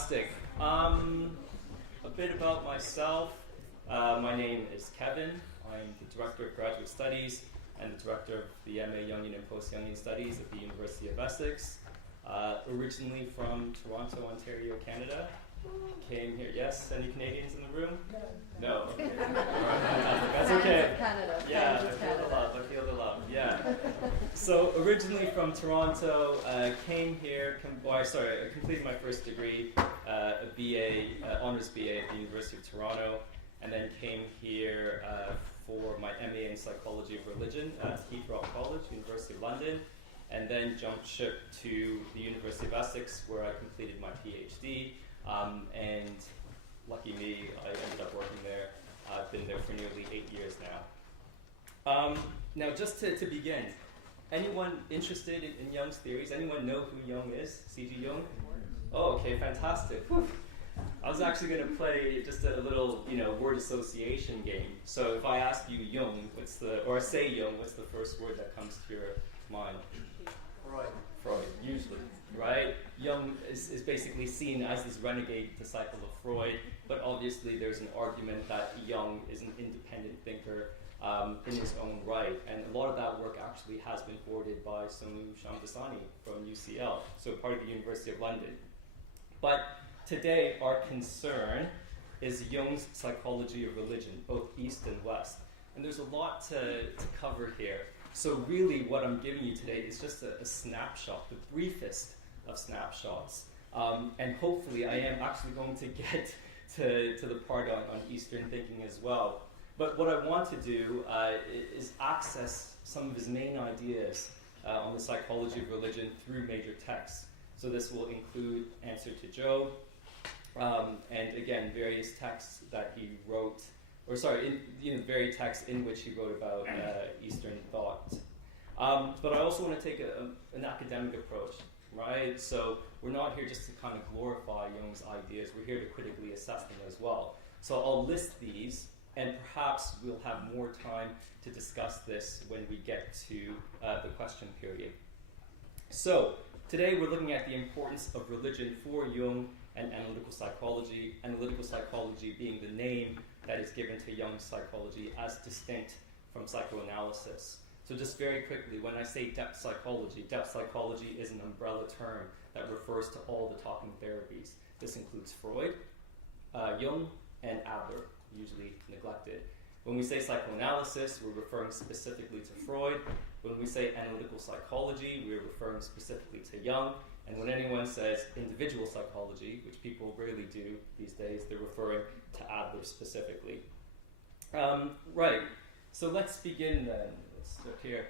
Fantastic. A bit about myself. My name is Kevin. I'm the Director of Graduate Studies and the Director of the MA Jungian and Post-Jungian Studies at the University of Essex. Originally from Toronto, Ontario, Canada. Came here. Yes, any Canadians in the room? No. Okay. That's okay. Canada. Yeah, I feel the love. I feel the love. Yeah. So originally from Toronto, came here. I completed my first degree, a BA, honors BA at the University of Toronto, and then came here for my MA in Psychology of Religion at Heathrow College, University of London, and then jumped ship to the University of Essex, where I completed my PhD. And lucky me, I ended up working there. I've been there for nearly 8 years now. Now, just to begin, anyone interested in Jung's theories? Anyone know who Jung is? C.G. Jung? Oh, okay, fantastic. Whew. I was actually going to play just a little, word association game. So if I ask you Jung, say Jung, what's the first word that comes to your mind? Freud, usually, right? Jung is basically seen as this renegade disciple of Freud, but obviously there's an argument that Jung is an independent thinker in his own right, and a lot of that work actually has been forwarded by Sonu Shamdasani from UCL, so part of the University of London. But today our concern is Jung's psychology of religion, both East and West, and there's a lot to cover here. So really what I'm giving you today is just a snapshot, the briefest of snapshots. And hopefully I am actually going to get to the part on Eastern thinking as well. But what I want to do is access some of his main ideas on the psychology of religion through major texts. So this will include Answer to Job, and again, various texts that he wrote, various texts in which he wrote about Eastern thought. But I also want to take an academic approach, right? So we're not here just to kind of glorify Jung's ideas. We're here to critically assess them as well. So I'll list these, and perhaps we'll have more time to discuss this when we get to the question period. So today we're looking at the importance of religion for Jung and analytical psychology being the name that is given to Jung's psychology as distinct from psychoanalysis. So just very quickly, when I say depth psychology is an umbrella term that refers to all the talking therapies. This includes Freud, Jung, and Adler, usually neglected. When we say psychoanalysis, we're referring specifically to Freud. When we say analytical psychology, we're referring specifically to Jung. And when anyone says individual psychology, which people rarely do these days, they're referring to Adler specifically. Right, so let's begin then. Let's look here.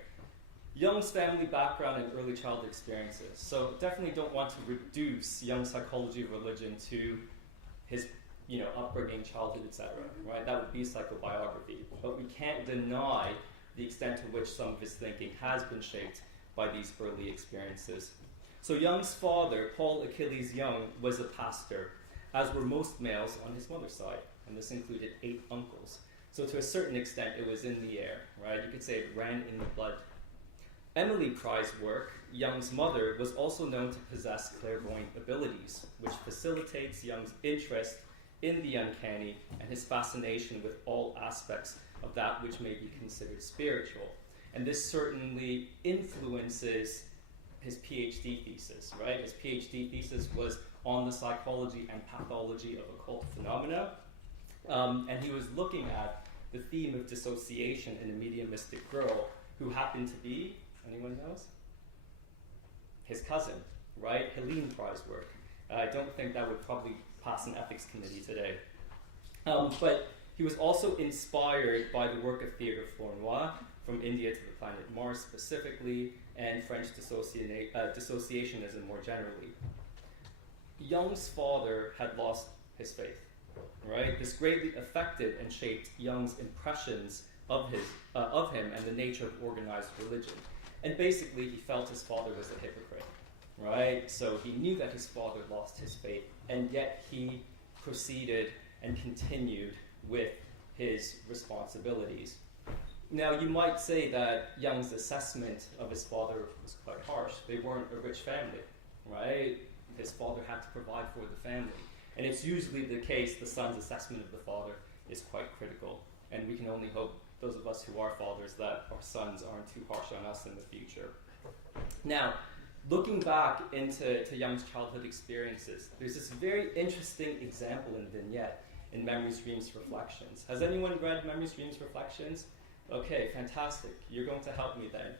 Jung's family background and early childhood experiences. So definitely don't want to reduce Jung's psychology of religion to his upbringing, childhood, etc. Right? That would be psychobiography. But we can't deny the extent to which some of his thinking has been shaped by these early experiences. So Jung's father, Paul Achilles Jung, was a pastor, as were most males on his mother's side, and this included 8 uncles. So to a certain extent, it was in the air, right? You could say it ran in the blood. Emily Pry's work, Jung's mother, was also known to possess clairvoyant abilities, which facilitates Jung's interest in the uncanny and his fascination with all aspects of that which may be considered spiritual. And this certainly influences his PhD thesis, right? His PhD thesis was on the psychology and pathology of occult phenomena. And he was looking at the theme of dissociation in a mediumistic girl who happened to be, anyone knows? His cousin, right? Helene Pry's work. I don't think that would probably pass an ethics committee today. But he was also inspired by the work of Theodore Flournoy, from India to the planet Mars specifically, and French dissociationism more generally. Jung's father had lost his faith, right? This greatly affected and shaped Jung's impressions of him and the nature of organized religion. And basically, he felt his father was a hypocrite, right? So he knew that his father lost his faith, and yet he proceeded and continued with his responsibilities. Now, you might say that Jung's assessment of his father was quite harsh. They weren't a rich family, right? his father had to provide for the family. And it's usually the case the son's assessment of the father is quite critical. And we can only hope, those of us who are fathers, that our sons aren't too harsh on us in the future. Now, looking back into Jung's childhood experiences, there's this very interesting example in vignette in Memories, Dreams, Reflections. Has anyone read Memories, Dreams, Reflections? Okay, fantastic. You're going to help me then.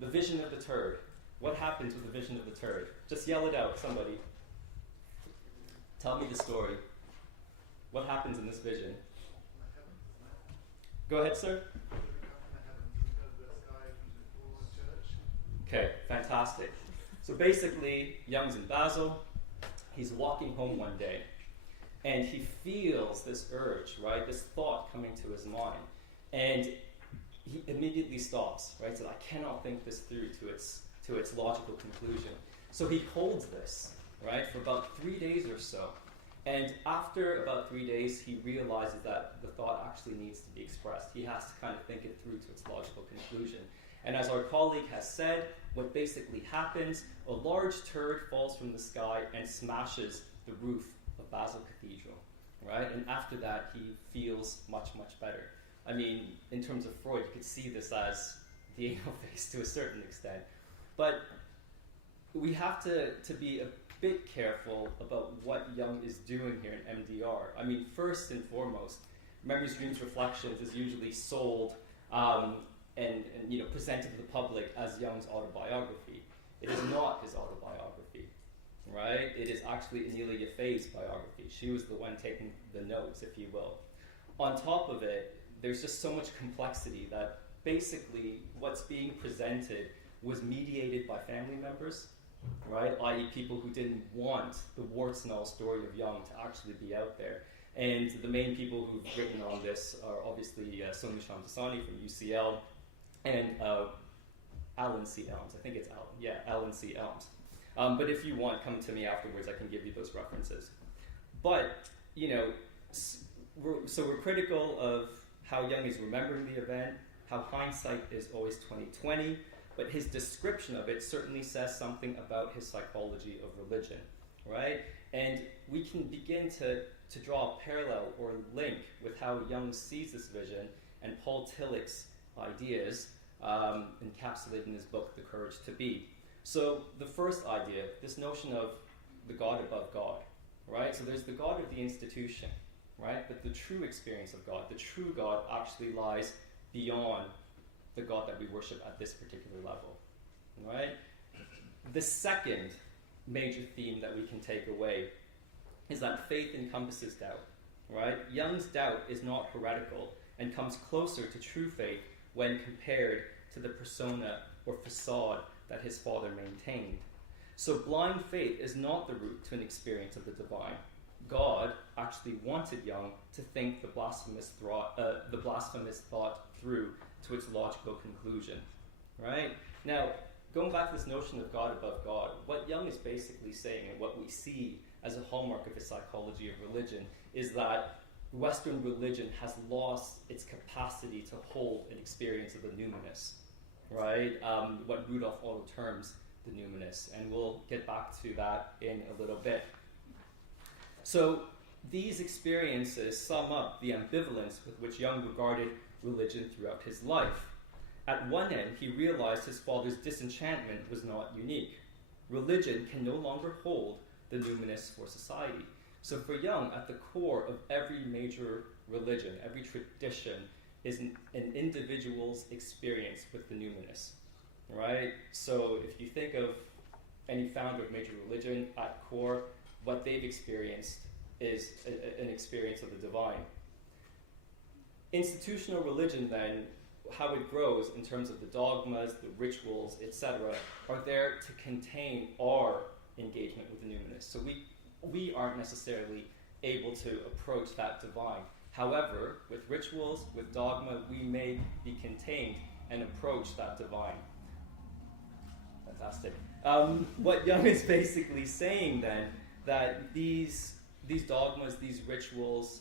The vision of the turd. What happens with the vision of the turd? Just yell it out, somebody. Tell me the story. What happens in this vision? Go ahead, sir. Okay, fantastic. So basically, Jung's in Basel. He's walking home one day, and he feels this urge, right? This thought coming to his mind, and he immediately stops, right? So I cannot think this through to its logical conclusion. So he holds this, right, for about 3 days or so. And after about 3 days, he realizes that the thought actually needs to be expressed. He has to kind of think it through to its logical conclusion. And as our colleague has said, what basically happens, a large turd falls from the sky and smashes the roof of Basel Cathedral, right? And after that, he feels much, much better. I mean, in terms of Freud, you could see this as the anal face to a certain extent. But we have to be a bit careful about what Jung is doing here in MDR. I mean, first and foremost, Memories, Dreams, Reflections is usually sold and presented to the public as Jung's autobiography. It is not his autobiography, right? It is actually Amelia Faye's biography. She was the one taking the notes, if you will. On top of it, there's just so much complexity that basically what's being presented was mediated by family members, right? I.e. people who didn't want the warts and all story of Jung to actually be out there. And the main people who've written on this are obviously Sonu Shamdasani from UCL and Alan C. Elms. I think it's Alan. Yeah, Alan C. Elms. But if you want, come to me afterwards. I can give you those references. But, we're critical of how Jung is remembering the event, how hindsight is always 20/20, but his description of it certainly says something about his psychology of religion, right? And we can begin to draw a parallel or link with how Jung sees this vision and Paul Tillich's ideas encapsulated in his book, The Courage to Be. So the first idea, this notion of the God above God, right? So there's the God of the institution, right? But the true experience of God, the true God actually lies beyond the God that we worship at this particular level, right? The second major theme that we can take away is that faith encompasses doubt, right? Jung's doubt is not heretical and comes closer to true faith when compared to the persona or facade that his father maintained. So blind faith is not the route to an experience of the divine. God actually wanted Jung to think the blasphemous thought through to its logical conclusion, right? Now, going back to this notion of God above God, what Jung is basically saying, and what we see as a hallmark of his psychology of religion, is that Western religion has lost its capacity to hold an experience of the numinous, right? What Rudolf Otto terms the numinous, and we'll get back to that in a little bit. So these experiences sum up the ambivalence with which Jung regarded religion throughout his life. At one end, he realized his father's disenchantment was not unique. Religion can no longer hold the numinous for society. So for Jung, at the core of every major religion, every tradition, is an individual's experience with the numinous, right? So if you think of any founder of major religion, at core, what they've experienced is an experience of the divine. Institutional religion, then, how it grows in terms of the dogmas, the rituals, etc., are there to contain our engagement with the numinous. So we aren't necessarily able to approach that divine. However, with rituals, with dogma, we may be contained and approach that divine. Fantastic. What Jung is basically saying then, that these dogmas, these rituals,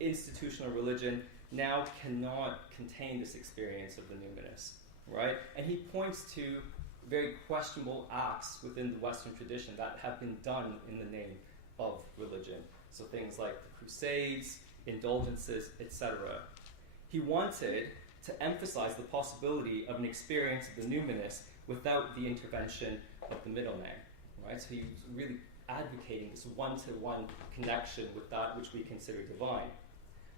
institutional religion now cannot contain this experience of the numinous, right? And he points to very questionable acts within the Western tradition that have been done in the name of religion. So things like the Crusades, indulgences, etc. He wanted to emphasize the possibility of an experience of the numinous without the intervention of the middleman. Right? So he was really advocating this one-to-one connection with that which we consider divine,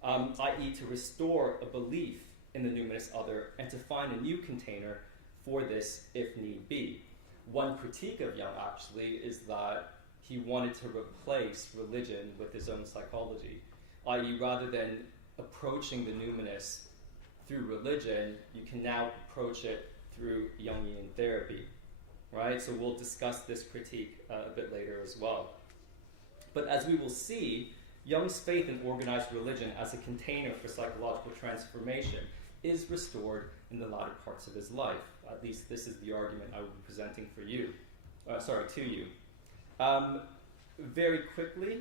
i.e. to restore a belief in the numinous other and to find a new container for this if need be. One critique of Jung actually is that he wanted to replace religion with his own psychology, i.e. rather than approaching the numinous through religion, you can now approach it through Jungian therapy. Right? So we'll discuss this critique a bit later as well. But as we will see, Jung's faith in organized religion as a container for psychological transformation is restored in the latter parts of his life. At least this is the argument I will be presenting to you. Very quickly,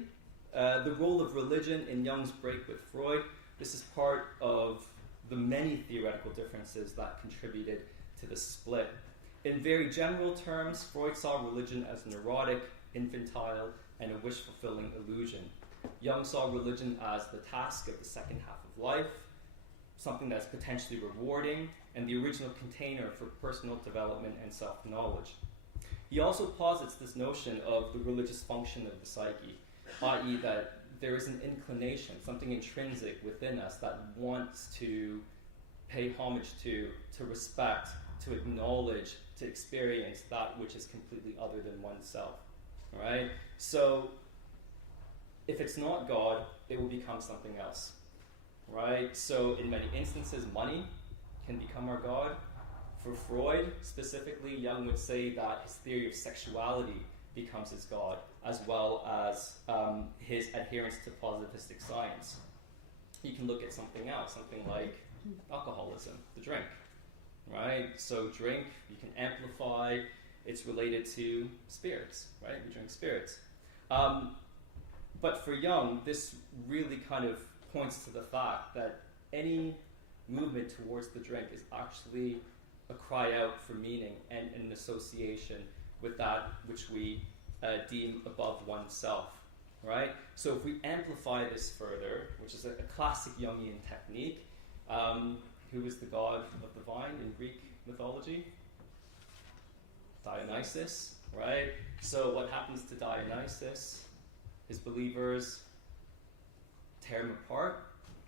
the role of religion in Jung's break with Freud. This is part of the many theoretical differences that contributed to the split. In very general terms, Freud saw religion as neurotic, infantile, and a wish-fulfilling illusion. Jung saw religion as the task of the second half of life, something that's potentially rewarding, and the original container for personal development and self-knowledge. He also posits this notion of the religious function of the psyche, i.e. that there is an inclination, something intrinsic within us that wants to pay homage to respect, to acknowledge, to experience that which is completely other than oneself. Right? So, if it's not God, it will become something else. Right? So, in many instances, money can become our God. For Freud, specifically, Jung would say that his theory of sexuality becomes his God, as well as his adherence to positivistic science. You can look at something else, something like alcoholism, the drink. Right? So drink, you can amplify, it's related to spirits, right? We drink spirits. But for Jung, this really kind of points to the fact that any movement towards the drink is actually a cry out for meaning and an association with that which we deem above oneself, right? So if we amplify this further, which is a classic Jungian technique, who is the god of the vine in Greek mythology? Dionysus, right? So what happens to Dionysus? His believers tear him apart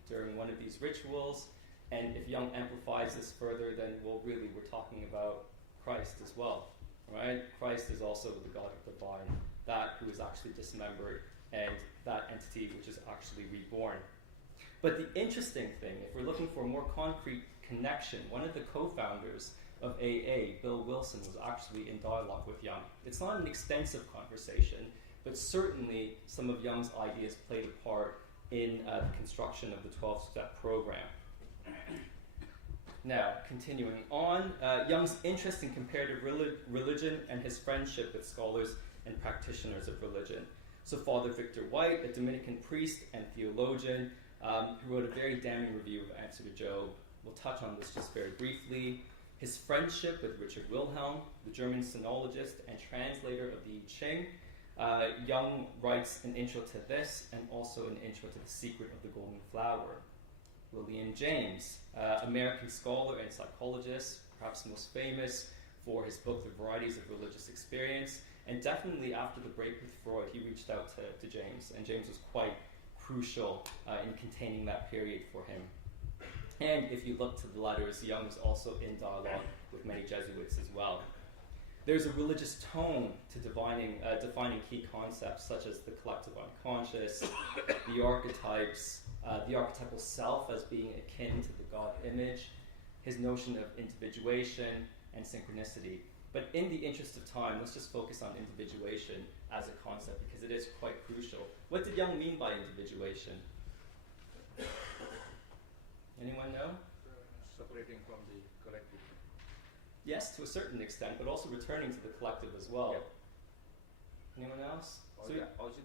during one of these rituals, and if Jung amplifies this further, then we're talking about Christ as well, right? Christ is also the god of the vine, that who is actually dismembered, and that entity which is actually reborn. But the interesting thing, if we're looking for a more concrete connection, one of the co-founders of AA, Bill Wilson, was actually in dialogue with Jung. It's not an extensive conversation, but certainly some of Jung's ideas played a part in the construction of the 12-step program. Now, continuing on, Jung's interest in comparative religion and his friendship with scholars and practitioners of religion. So Father Victor White, a Dominican priest and theologian, who wrote a very damning review of Answer to Job. We'll touch on this just very briefly. His friendship with Richard Wilhelm, the German sinologist and translator of the I Ching. Jung writes an intro to this and also an intro to The Secret of the Golden Flower. William James, American scholar and psychologist, perhaps most famous for his book The Varieties of Religious Experience, and definitely after the break with Freud, he reached out to James, and James was quite crucial in containing that period for him. And if you look to the letters, Jung was also in dialogue with many Jesuits as well. There's a religious tone to defining key concepts such as the collective unconscious, the archetypes, the archetypal self as being akin to the God image, his notion of individuation and synchronicity. But in the interest of time, let's just focus on individuation as a concept because it is quite crucial. What did Jung mean by individuation? Anyone know? Separating from the collective. Yes, to a certain extent, but also returning to the collective as well. Yep. Anyone else? Also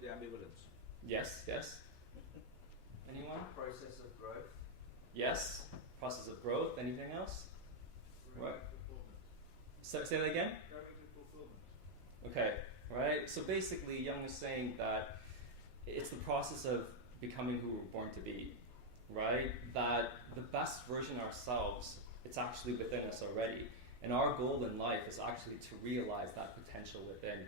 the ambivalence. Yes. Anyone? Process of growth. Yes. Process of growth. Anything else? Right. Say that again? Going to fulfillment. Okay, right? So basically, Jung is saying that it's the process of becoming who we're born to be, right? That the best version of ourselves, it's actually within us already. And our goal in life is actually to realize that potential within.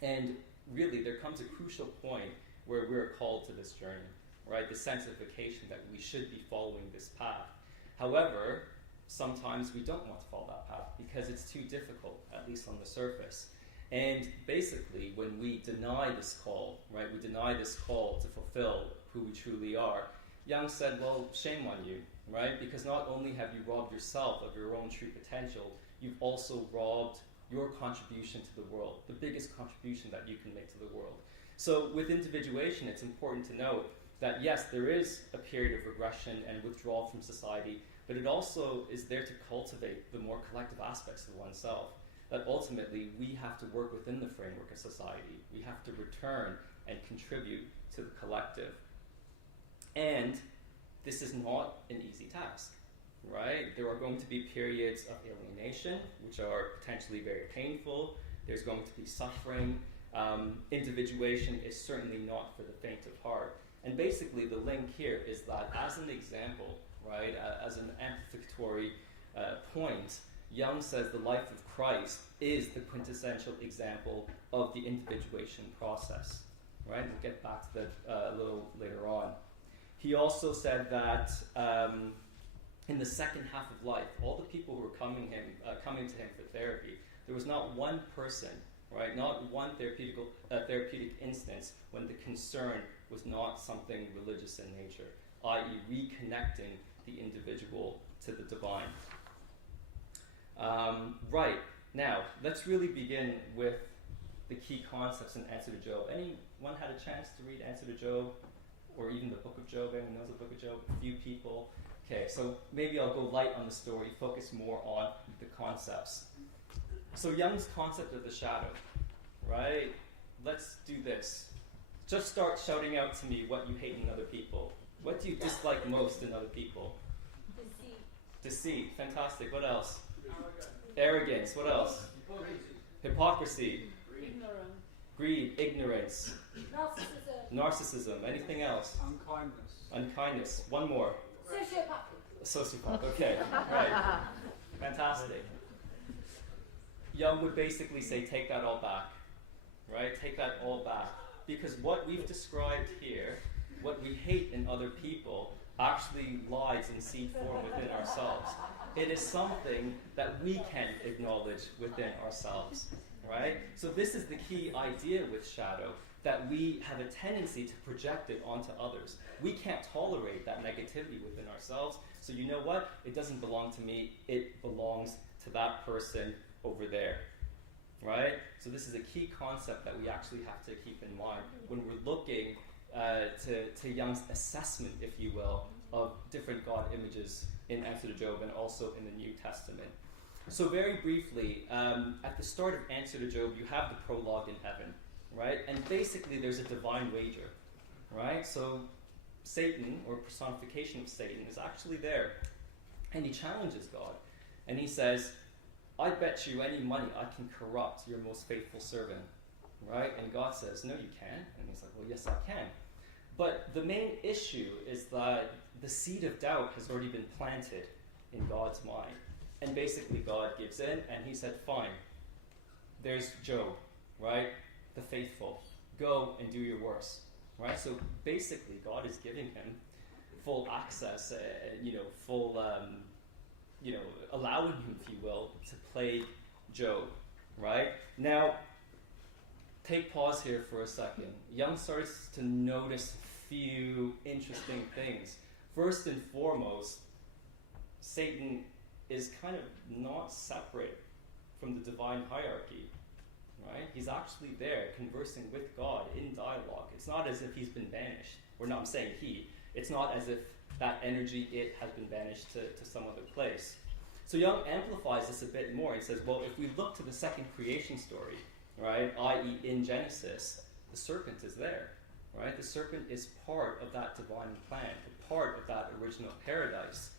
And really, there comes a crucial point where we're called to this journey, right? The sensification that we should be following this path. However, sometimes we don't want to follow that path because it's too difficult, at least on the surface. And basically, when we deny this call, right, we deny this call to fulfill who we truly are, Jung said, well, shame on you, right? Because not only have you robbed yourself of your own true potential, you've also robbed your contribution to the world, the biggest contribution that you can make to the world. So with individuation, it's important to note that yes, there is a period of regression and withdrawal from society, but it also is there to cultivate the more collective aspects of oneself. That ultimately we have to work within the framework of society. We have to return and contribute to the collective. And this is not an easy task, right? There are going to be periods of alienation, which are potentially very painful. There's going to be suffering. Individuation is certainly not for the faint of heart. And basically the link here is that as an example, right, as an amplificatory point, Jung says the life of Christ is the quintessential example of the individuation process, right? We'll get back to that a little later on. He also said that in the second half of life, all the people who were coming to him for therapy, there was not one person, right, not one therapeutic instance when the concern was not something religious in nature, i.e. reconnecting the individual to the divine. Right, now, let's really begin with the key concepts in Answer to Job. Anyone had a chance to read Answer to Job? Or even the Book of Job? Anyone knows the Book of Job? A few people. Okay, so maybe I'll go light on the story, focus more on the concepts. So Jung's concept of the shadow, right? Let's do this. Just start shouting out to me what you hate in other people. What do you dislike most in other people? Deceit. Fantastic. What else? Arrogance. What else? Hypocrisy. Greed. Ignorance. Narcissism. Anything else? Unkindness. One more. Sociopath. Okay. Right. Fantastic. Jung would basically say, take that all back. Right? Take that all back. Because what we've described here, what we hate in other people, actually lies in seed form within ourselves. It is something that we can acknowledge within ourselves. Right? So this is the key idea with shadow, that we have a tendency to project it onto others. We can't tolerate that negativity within ourselves. So you know what? It doesn't belong to me. It belongs to that person over there. Right? So this is a key concept that we actually have to keep in mind when we're looking to Jung's assessment, if you will, of different God images in Answer to Job and also in the New Testament. So very briefly, at the start of Answer to Job, you have the prologue in heaven, right? And basically there's a divine wager, right? So Satan, or personification of Satan, is actually there. And he challenges God. And he says, I bet you any money I can corrupt your most faithful servant, right? And God says, no, you can't. And he's like, well, yes, I can. But the main issue is that the seed of doubt has already been planted in God's mind. And basically God gives in, and he said, fine, there's Job, right? The faithful. Go and do your worst, right? So basically God is giving him full access, allowing him, if you will, to plague Job, right? Now, take pause here for a second. Jung starts to notice a few interesting things. First and foremost, Satan is kind of not separate from the divine hierarchy, right? He's actually there conversing with God in dialogue. It's not as if he's been banished. Or not, I'm saying he. It's not as if that energy, it has been banished to some other place. So Jung amplifies this a bit more. He says, well, if we look to the second creation story, right, i.e. in Genesis, the serpent is there, right? The serpent is part of that divine plan, part of that original paradise.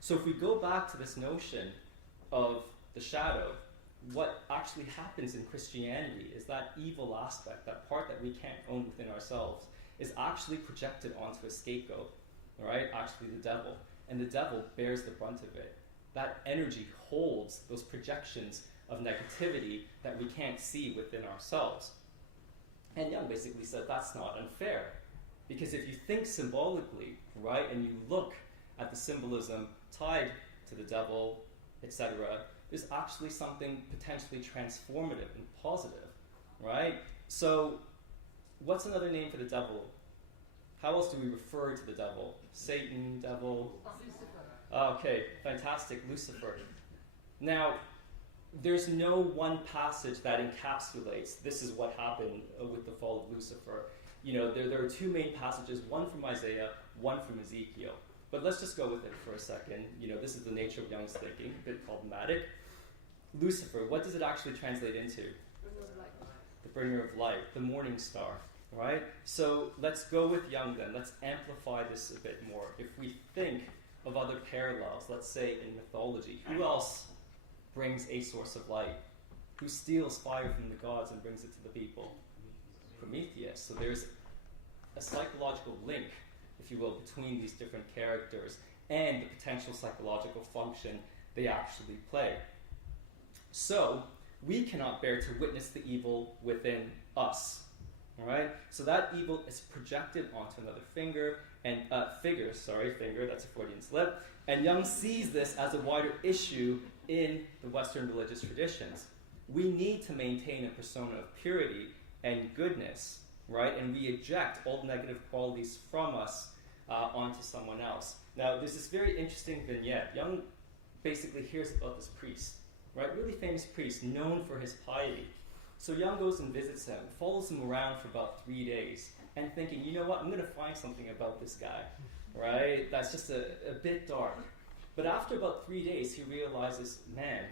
So if we go back to this notion of the shadow, what actually happens in Christianity is that evil aspect, that part that we can't own within ourselves, is actually projected onto a scapegoat, right? Actually the devil. And the devil bears the brunt of it. That energy holds those projections of negativity that we can't see within ourselves. And Jung basically said that's not unfair. Because if you think symbolically, right, and you look at the symbolism tied to the devil, etc., there's actually something potentially transformative and positive, right? So, what's another name for the devil? How else do we refer to the devil? Satan, devil? Okay, fantastic, Lucifer. Now, there's no one passage that encapsulates this is what happened with the fall of Lucifer. You know, there are two main passages, one from Isaiah, one from Ezekiel. But let's just go with it for a second. You know, this is the nature of Jung's thinking, a bit problematic. Lucifer, what does it actually translate into? The bringer of light, the morning star, right? So let's go with Jung then. Let's amplify this a bit more. If we think of other parallels, let's say in mythology, who else brings a source of light? Who steals fire from the gods and brings it to the people? Prometheus. So there's a psychological link, if you will, between these different characters and the potential psychological function they actually play. So we cannot bear to witness the evil within us. All right? So that evil is projected onto another figure, that's a Freudian slip. And Jung sees this as a wider issue in the Western religious traditions. We need to maintain a persona of purity and goodness, right? And we eject all negative qualities from us onto someone else. Now, there's this very interesting vignette. Jung basically hears about this priest, right? Really famous priest, known for his piety. So Jung goes and visits him, follows him around for about 3 days, and thinking, you know what, I'm going to find something about this guy, right? That's just a bit dark. But after about 3 days, he realizes, man,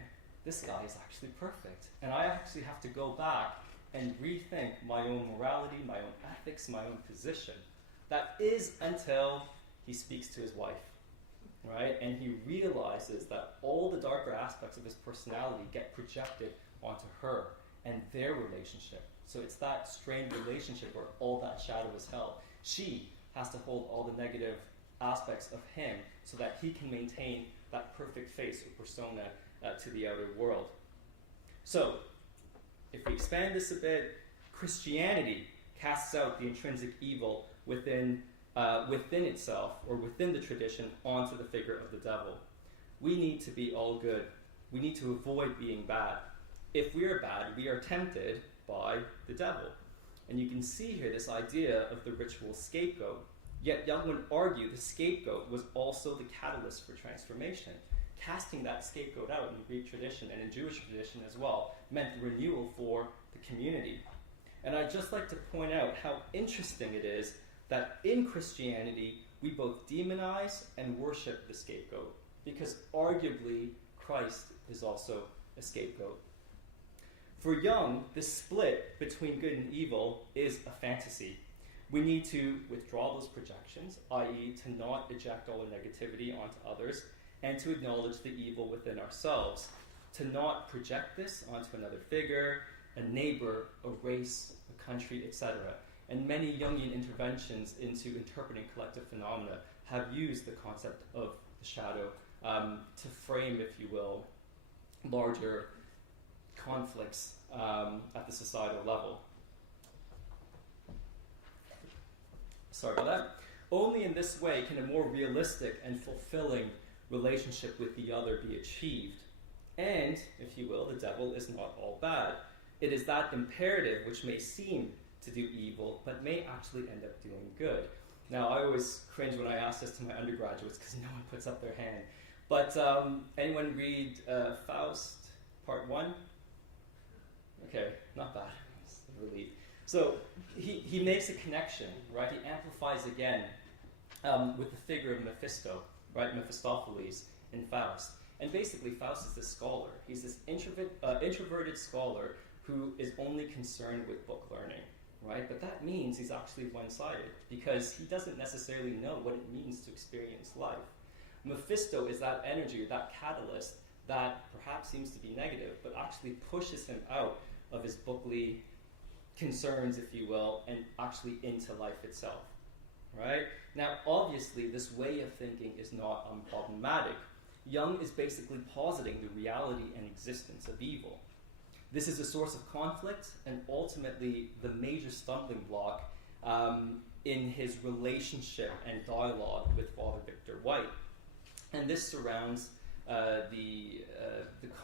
this guy is actually perfect. And I actually have to go back and rethink my own morality, my own ethics, my own position. That is until he speaks to his wife, right? And he realizes that all the darker aspects of his personality get projected onto her and their relationship. So it's that strained relationship where all that shadow is held. She has to hold all the negative aspects of him so that he can maintain that perfect face or persona to the outer world. So, if we expand this a bit, Christianity casts out the intrinsic evil within itself, or within the tradition, onto the figure of the devil. We need to be all good. We need to avoid being bad. If we are bad, we are tempted by the devil. And you can see here this idea of the ritual scapegoat. Yet Jung would argue the scapegoat was also the catalyst for transformation. Casting that scapegoat out in Greek tradition and in Jewish tradition as well meant renewal for the community. And I'd just like to point out how interesting it is that in Christianity we both demonize and worship the scapegoat, because arguably Christ is also a scapegoat. For Jung, the split between good and evil is a fantasy. We need to withdraw those projections, i.e. to not eject all the negativity onto others, and to acknowledge the evil within ourselves, to not project this onto another figure, a neighbor, a race, a country, etc. And many Jungian interventions into interpreting collective phenomena have used the concept of the shadow to frame, if you will, larger conflicts at the societal level. Sorry about that. Only in this way can a more realistic and fulfilling relationship with the other be achieved. And, if you will, the devil is not all bad. It is that imperative which may seem to do evil, but may actually end up doing good. Now, I always cringe when I ask this to my undergraduates because no one puts up their hand. But anyone read Faust, Part 1? Okay, not bad. It's a relief. So he makes a connection, right? He amplifies again with the figure of Mephisto, right? Mephistopheles in Faust. And basically, Faust is this scholar. He's this introverted scholar who is only concerned with book learning, right? But that means he's actually one-sided because he doesn't necessarily know what it means to experience life. Mephisto is that energy, that catalyst that perhaps seems to be negative, but actually pushes him out of his bookly concerns, if you will, and actually into life itself. Right? Now, obviously, this way of thinking is not unproblematic. Jung is basically positing the reality and existence of evil. This is a source of conflict and ultimately the major stumbling block in his relationship and dialogue with Father Victor White. And this surrounds the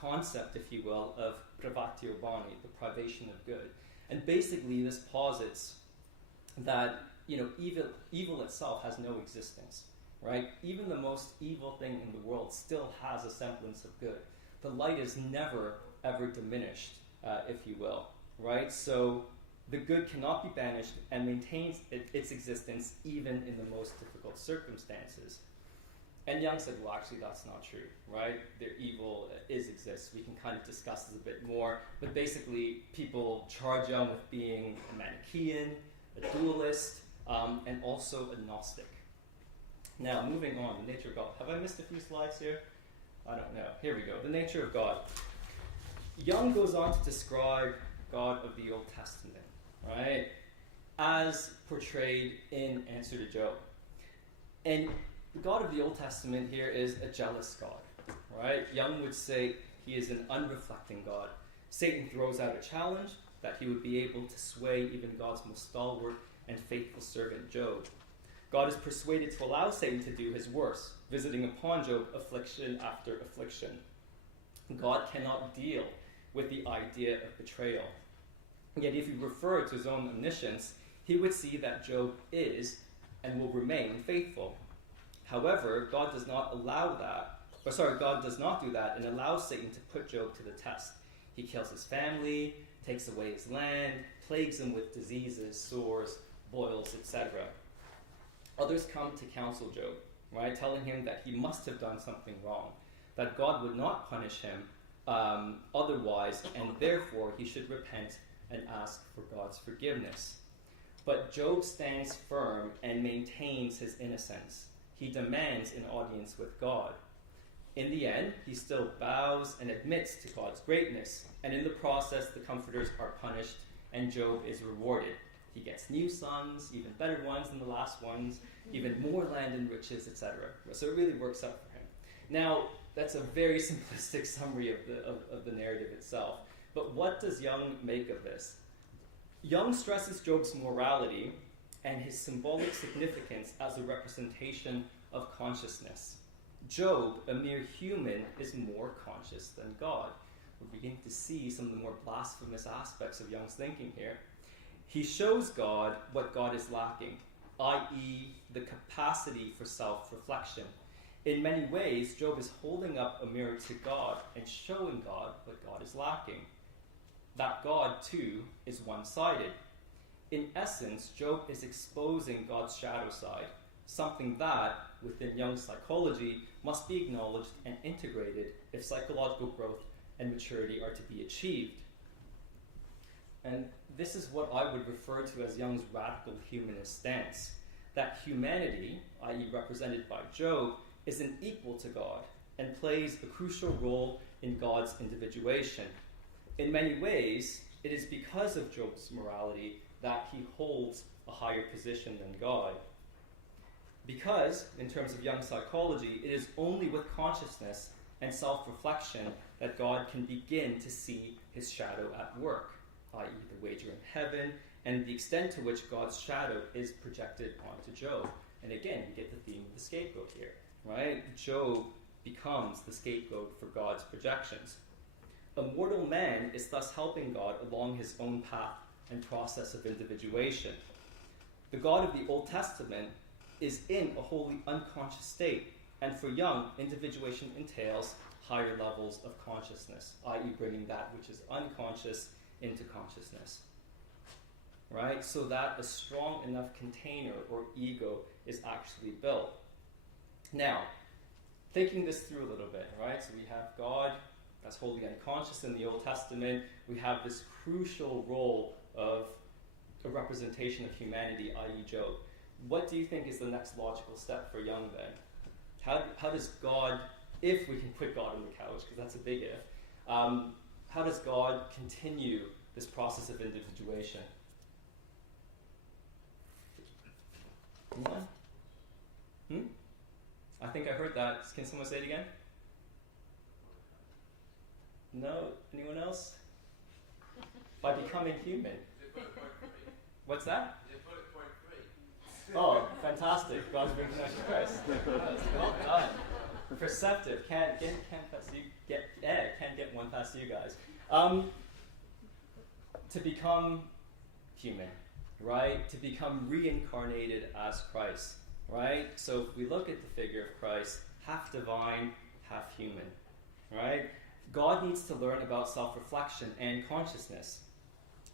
concept, if you will, of privatio boni, the privation of good. And basically this posits that evil itself has no existence, right? Even the most evil thing in the world still has a semblance of good. The light is never, ever diminished, if you will, right? So the good cannot be banished and maintains its existence even in the most difficult circumstances. And Jung said, well, actually, that's not true, right? Their evil exists. We can kind of discuss this a bit more. But basically, people charge Jung with being a Manichaean, a dualist, and also a Gnostic. Now, moving on, the nature of God. Have I missed a few slides here? I don't know. Here we go. The nature of God. Jung goes on to describe God of the Old Testament, right, as portrayed in Answer to Job. And the God of the Old Testament here is a jealous God, right? Jung would say he is an unreflecting God. Satan throws out a challenge that he would be able to sway even God's most stalwart and faithful servant Job. God is persuaded to allow Satan to do his worst, visiting upon Job affliction after affliction. God cannot deal with the idea of betrayal. Yet if you refer to his own omniscience, he would see that Job is and will remain faithful. However, God does not do that and allows Satan to put Job to the test. He kills his family, takes away his land, plagues him with diseases, sores, boils, etc. Others come to counsel Job, right, telling him that he must have done something wrong, that God would not punish him otherwise, and therefore he should repent and ask for God's forgiveness. But Job stands firm and maintains his innocence. He demands an audience with God. In the end, he still bows and admits to God's greatness, and in the process, the comforters are punished and Job is rewarded. He gets new sons, even better ones than the last ones, even more land and riches, etc. So it really works out for him. Now, that's a very simplistic summary of the narrative itself. But what does Jung make of this? Jung stresses Job's morality and his symbolic significance as a representation of consciousness. Job, a mere human, is more conscious than God. We're beginning to see some of the more blasphemous aspects of Jung's thinking here. He shows God what God is lacking, i.e., the capacity for self-reflection. In many ways, Job is holding up a mirror to God and showing God what God is lacking. That God, too, is one-sided. In essence, Job is exposing God's shadow side, something that, within Jung's psychology, must be acknowledged and integrated if psychological growth and maturity are to be achieved. And this is what I would refer to as Jung's radical humanist stance, that humanity, i.e. represented by Job, isn't equal to God and plays a crucial role in God's individuation. In many ways, it is because of Job's morality that he holds a higher position than God. Because, in terms of Jung's psychology, it is only with consciousness and self-reflection that God can begin to see his shadow at work, i.e. the wager in heaven, and the extent to which God's shadow is projected onto Job. And again, you get the theme of the scapegoat here, right? Job becomes the scapegoat for God's projections. A mortal man is thus helping God along his own path and process of individuation. The God of the Old Testament is in a wholly unconscious state, and for Jung, individuation entails higher levels of consciousness, i.e. bringing that which is unconscious into consciousness, right? So that a strong enough container or ego is actually built. Now, thinking this through a little bit, right? So we have God that's wholly unconscious in the Old Testament. We have this crucial role of a representation of humanity, i.e. Job. What do you think is the next logical step for Jung then? How does God if we can put God on the couch, because that's a big if, how does God continue this process of individuation? Anyone? I think I heard that. Can someone say it again? No? Anyone else? By becoming human. What's that? Oh, fantastic. God's been connected to Christ. Well done. Perceptive. Can't get one past you guys. To become human, right? To become reincarnated as Christ, right? So if we look at the figure of Christ, half divine, half human, right? God needs to learn about self-reflection and consciousness.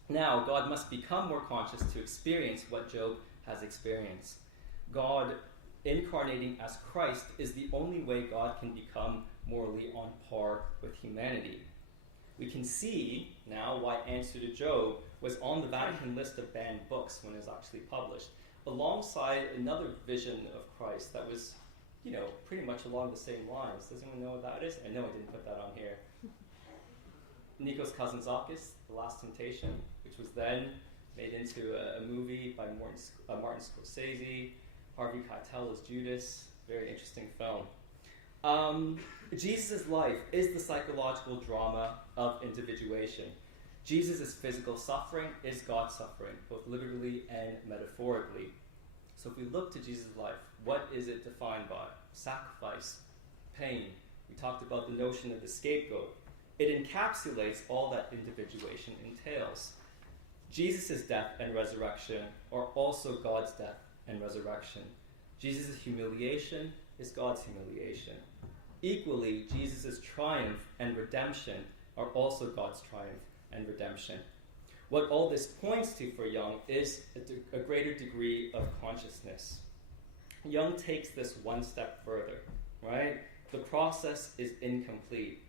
Now, God must become more conscious to experience what Job has experienced. God incarnating as Christ is the only way God can become morally on par with humanity. We can see now why Answer to Job was on the Vatican list of banned books when it was actually published, alongside another vision of Christ that was, pretty much along the same lines. Does anyone know what that is? I know I didn't put that on here. Nikos Kazantzakis, The Last Temptation, which was then made into a movie by Martin Scorsese. Harvey Keitel as Judas. Very interesting film. Jesus' life is the psychological drama of individuation. Jesus' physical suffering is God's suffering, both literally and metaphorically. So if we look to Jesus' life, what is it defined by? Sacrifice, pain. We talked about the notion of the scapegoat. It encapsulates all that individuation entails. Jesus' death and resurrection are also God's death and resurrection. Jesus' humiliation is God's humiliation. Equally, Jesus' triumph and redemption are also God's triumph and redemption. What all this points to for Jung is a greater degree of consciousness. Jung takes this one step further, right? The process is incomplete.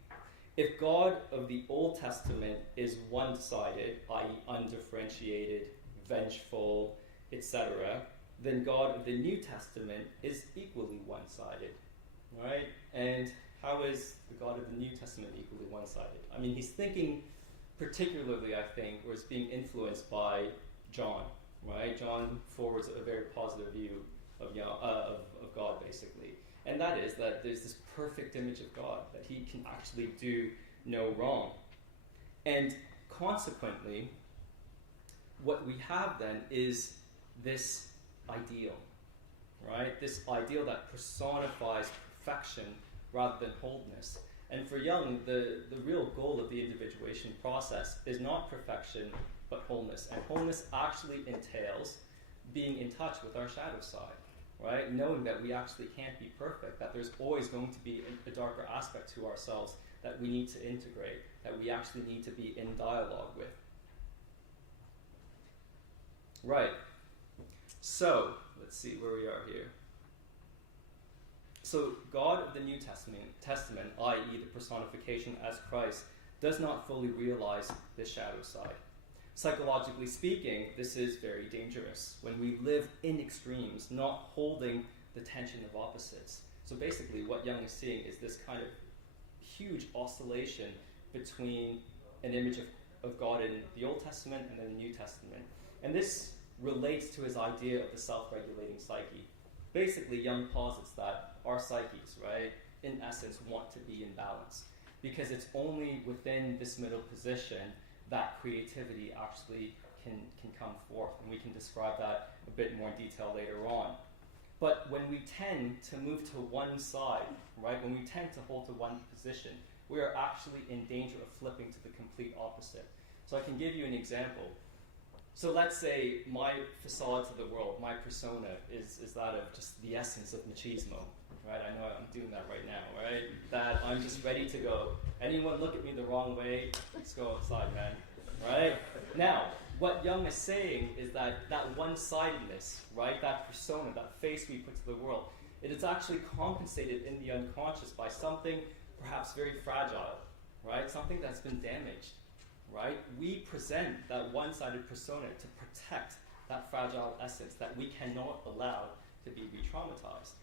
If God of the Old Testament is one-sided, i.e. undifferentiated, vengeful, etc., then God of the New Testament is equally one-sided, right? And how is the God of the New Testament equally one-sided? I mean, he's thinking particularly, I think, or is being influenced by John, right? John forwards a very positive view of God, basically. And that is that there's this perfect image of God, that he can actually do no wrong. And consequently, what we have then is this ideal, right? This ideal that personifies perfection rather than wholeness. And for Jung, the real goal of the individuation process is not perfection, but wholeness. And wholeness actually entails being in touch with our shadow side, right? Knowing that we actually can't be perfect, that there's always going to be a darker aspect to ourselves that we need to integrate, that we actually need to be in dialogue with. Right. So, let's see where we are here. So, God of the New Testament, i.e. the personification as Christ, does not fully realize the shadow side. Psychologically speaking, this is very dangerous when we live in extremes, not holding the tension of opposites. So basically what Jung is seeing is this kind of huge oscillation between an image of God in the Old Testament and then the New Testament. And this relates to his idea of the self-regulating psyche. Basically, Jung posits that our psyches, right, in essence, want to be in balance, because it's only within this middle position that creativity actually can come forth, and we can describe that a bit more in detail later on. But when we tend to move to one side, right, when we tend to hold to one position, we are actually in danger of flipping to the complete opposite. So I can give you an example. So let's say my facade to the world, my persona, is that of just the essence of machismo, right? I know I'm doing that right now, right? That I'm just ready to go. Anyone look at me the wrong way, let's go outside, man, right? Now, what Jung is saying is that one-sidedness, right, that persona, that face we put to the world, it is actually compensated in the unconscious by something perhaps very fragile, right? Something that's been damaged. Right? We present that one-sided persona to protect that fragile essence that we cannot allow to be re-traumatized.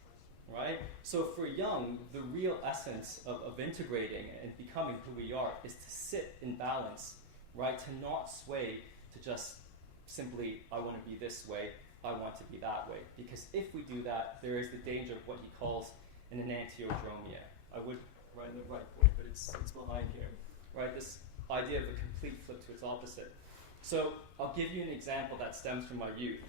right? So for Jung, the real essence of integrating and becoming who we are is to sit in balance, right? To not sway to just simply, I want to be this way, I want to be that way. Because if we do that, there is the danger of what he calls an enantiodromia. I would write in the right board, but it's behind here, right? This idea of a complete flip to its opposite. So I'll give you an example that stems from my youth.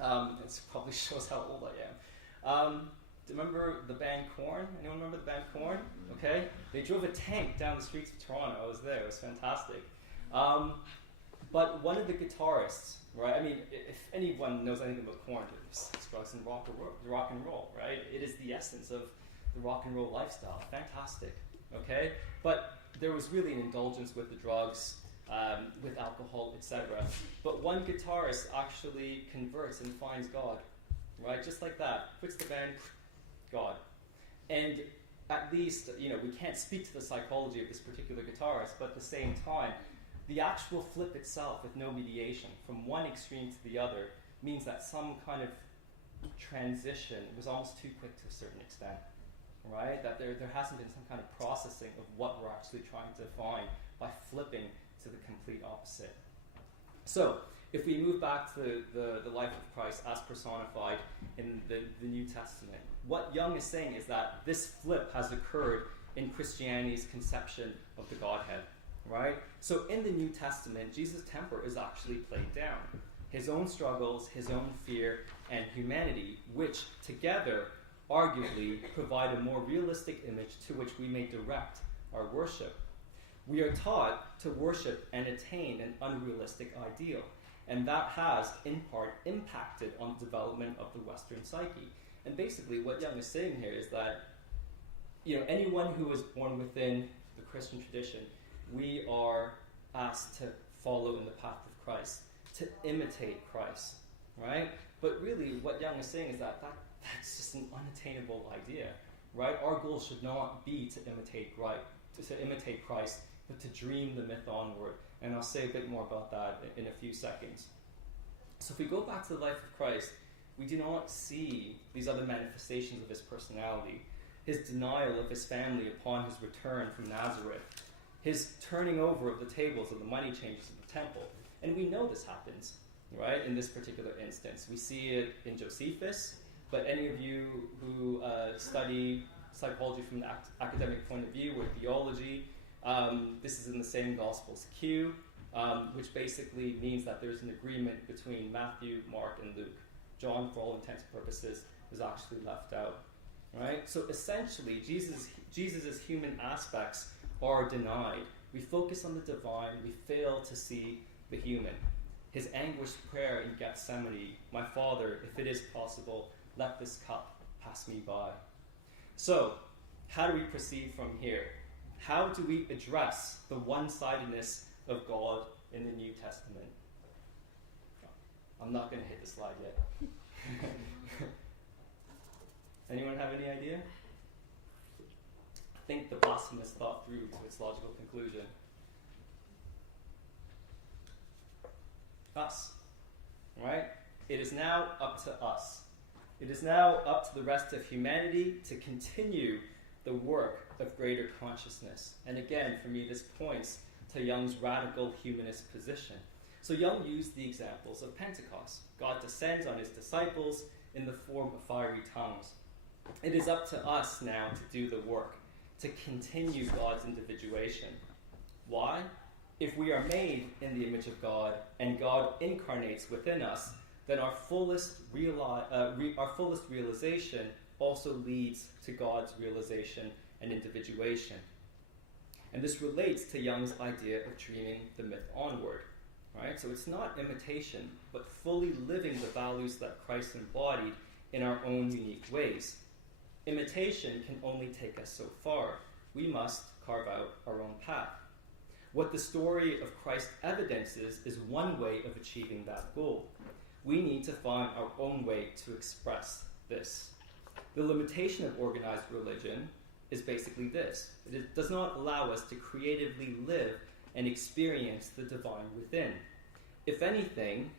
It probably shows how old I am. Do you remember the band Korn? Anyone remember the band Korn? Okay, they drove a tank down the streets of Toronto. I was there. It was fantastic. But one of the guitarists, right? I mean, if anyone knows anything about Korn, it's drugs and rock and roll, right? It is the essence of the rock and roll lifestyle. Fantastic. Okay, but there was really an indulgence with the drugs, with alcohol, etc. But one guitarist actually converts and finds God, right? Just like that. Quits the band, God. And at least, we can't speak to the psychology of this particular guitarist, but at the same time, the actual flip itself with no mediation from one extreme to the other means that some kind of transition was almost too quick to a certain extent, right? That there hasn't been some kind of processing of what we're actually trying to find by flipping to the complete opposite. So, if we move back to the life of Christ as personified in the New Testament, what Jung is saying is that this flip has occurred in Christianity's conception of the Godhead, right? So in the New Testament, Jesus' temper is actually played down. His own struggles, his own fear, and humanity, which together arguably provide a more realistic image to which we may direct our worship. We are taught to worship and attain an unrealistic ideal, and that has, in part, impacted on the development of the Western psyche. And basically, what Jung is saying here is that, anyone who is born within the Christian tradition, we are asked to follow in the path of Christ, to imitate Christ, right? But really, what Jung is saying is that that's just an unattainable idea, right? Our goal should not be to imitate Christ, but to dream the myth onward. And I'll say a bit more about that in a few seconds. So if we go back to the life of Christ, we do not see these other manifestations of his personality, his denial of his family upon his return from Nazareth, his turning over of the tables of the money changers of the temple. And we know this happens, right, in this particular instance. We see it in Josephus, but any of you who study psychology from an academic point of view or theology, this is in the same Gospels Q, which basically means that there's an agreement between Matthew, Mark, and Luke. John, for all intents and purposes, is actually left out, right? So essentially, Jesus' human aspects are denied. We focus on the divine, we fail to see the human. His anguished prayer in Gethsemane, "My Father, if it is possible, let this cup pass me by." So, how do we proceed from here? How do we address the one-sidedness of God in the New Testament? I'm not going to hit the slide yet. Anyone have any idea? I think the blasphemous thought through to its logical conclusion. Us. Right? It is now up to us. It is now up to the rest of humanity to continue the work of greater consciousness. And again, for me, this points to Jung's radical humanist position. So Jung used the examples of Pentecost. God descends on his disciples in the form of fiery tongues. It is up to us now to do the work, to continue God's individuation. Why? If we are made in the image of God and God incarnates within us, then our fullest realization also leads to God's realization and individuation. And this relates to Jung's idea of dreaming the myth onward. Right? So it's not imitation, but fully living the values that Christ embodied in our own unique ways. Imitation can only take us so far. We must carve out our own path. What the story of Christ evidences is one way of achieving that goal. We need to find our own way to express this. The limitation of organized religion is basically this. It does not allow us to creatively live and experience the divine within. If anything,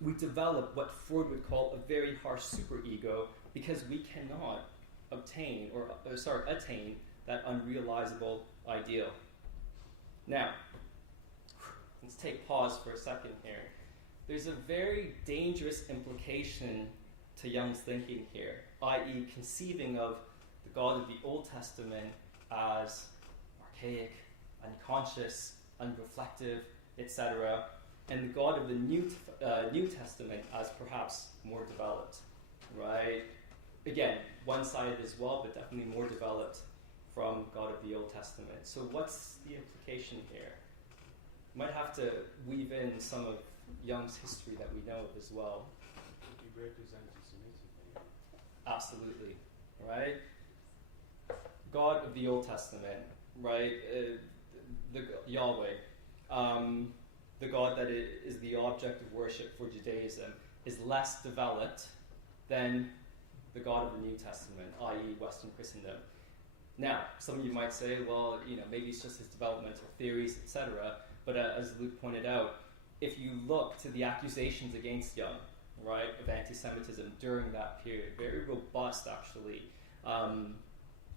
we develop what Freud would call a very harsh superego because we cannot attain that unrealizable ideal. Now, let's take pause for a second here. There's a very dangerous implication to Jung's thinking here, i.e. conceiving of the God of the Old Testament as archaic, unconscious, unreflective, etc., and the God of the New Testament as perhaps more developed, right? Again, one-sided as well, but definitely more developed from God of the Old Testament. So what's the implication here? Might have to weave in some of Jung's history that we know of as well. Would you represent anti-Semitic? Absolutely, right? God of the Old Testament, right? The Yahweh, the God that is the object of worship for Judaism, is less developed than the God of the New Testament, i.e. Western Christendom. Now, some of you might say, well, maybe it's just his developmental theories, etc. But as Luke pointed out, if you look to the accusations against Jung, right, of anti-Semitism during that period, very robust, actually,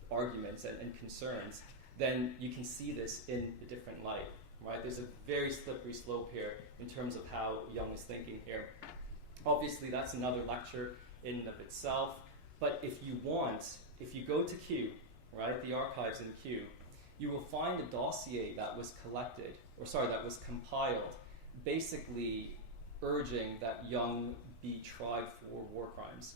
arguments and concerns, then you can see this in a different light, right? There's a very slippery slope here in terms of how Jung is thinking here. Obviously, that's another lecture in and of itself, but if you go to Kew, right, the archives in Kew, you will find a dossier that was compiled, basically urging that Jung be tried for war crimes,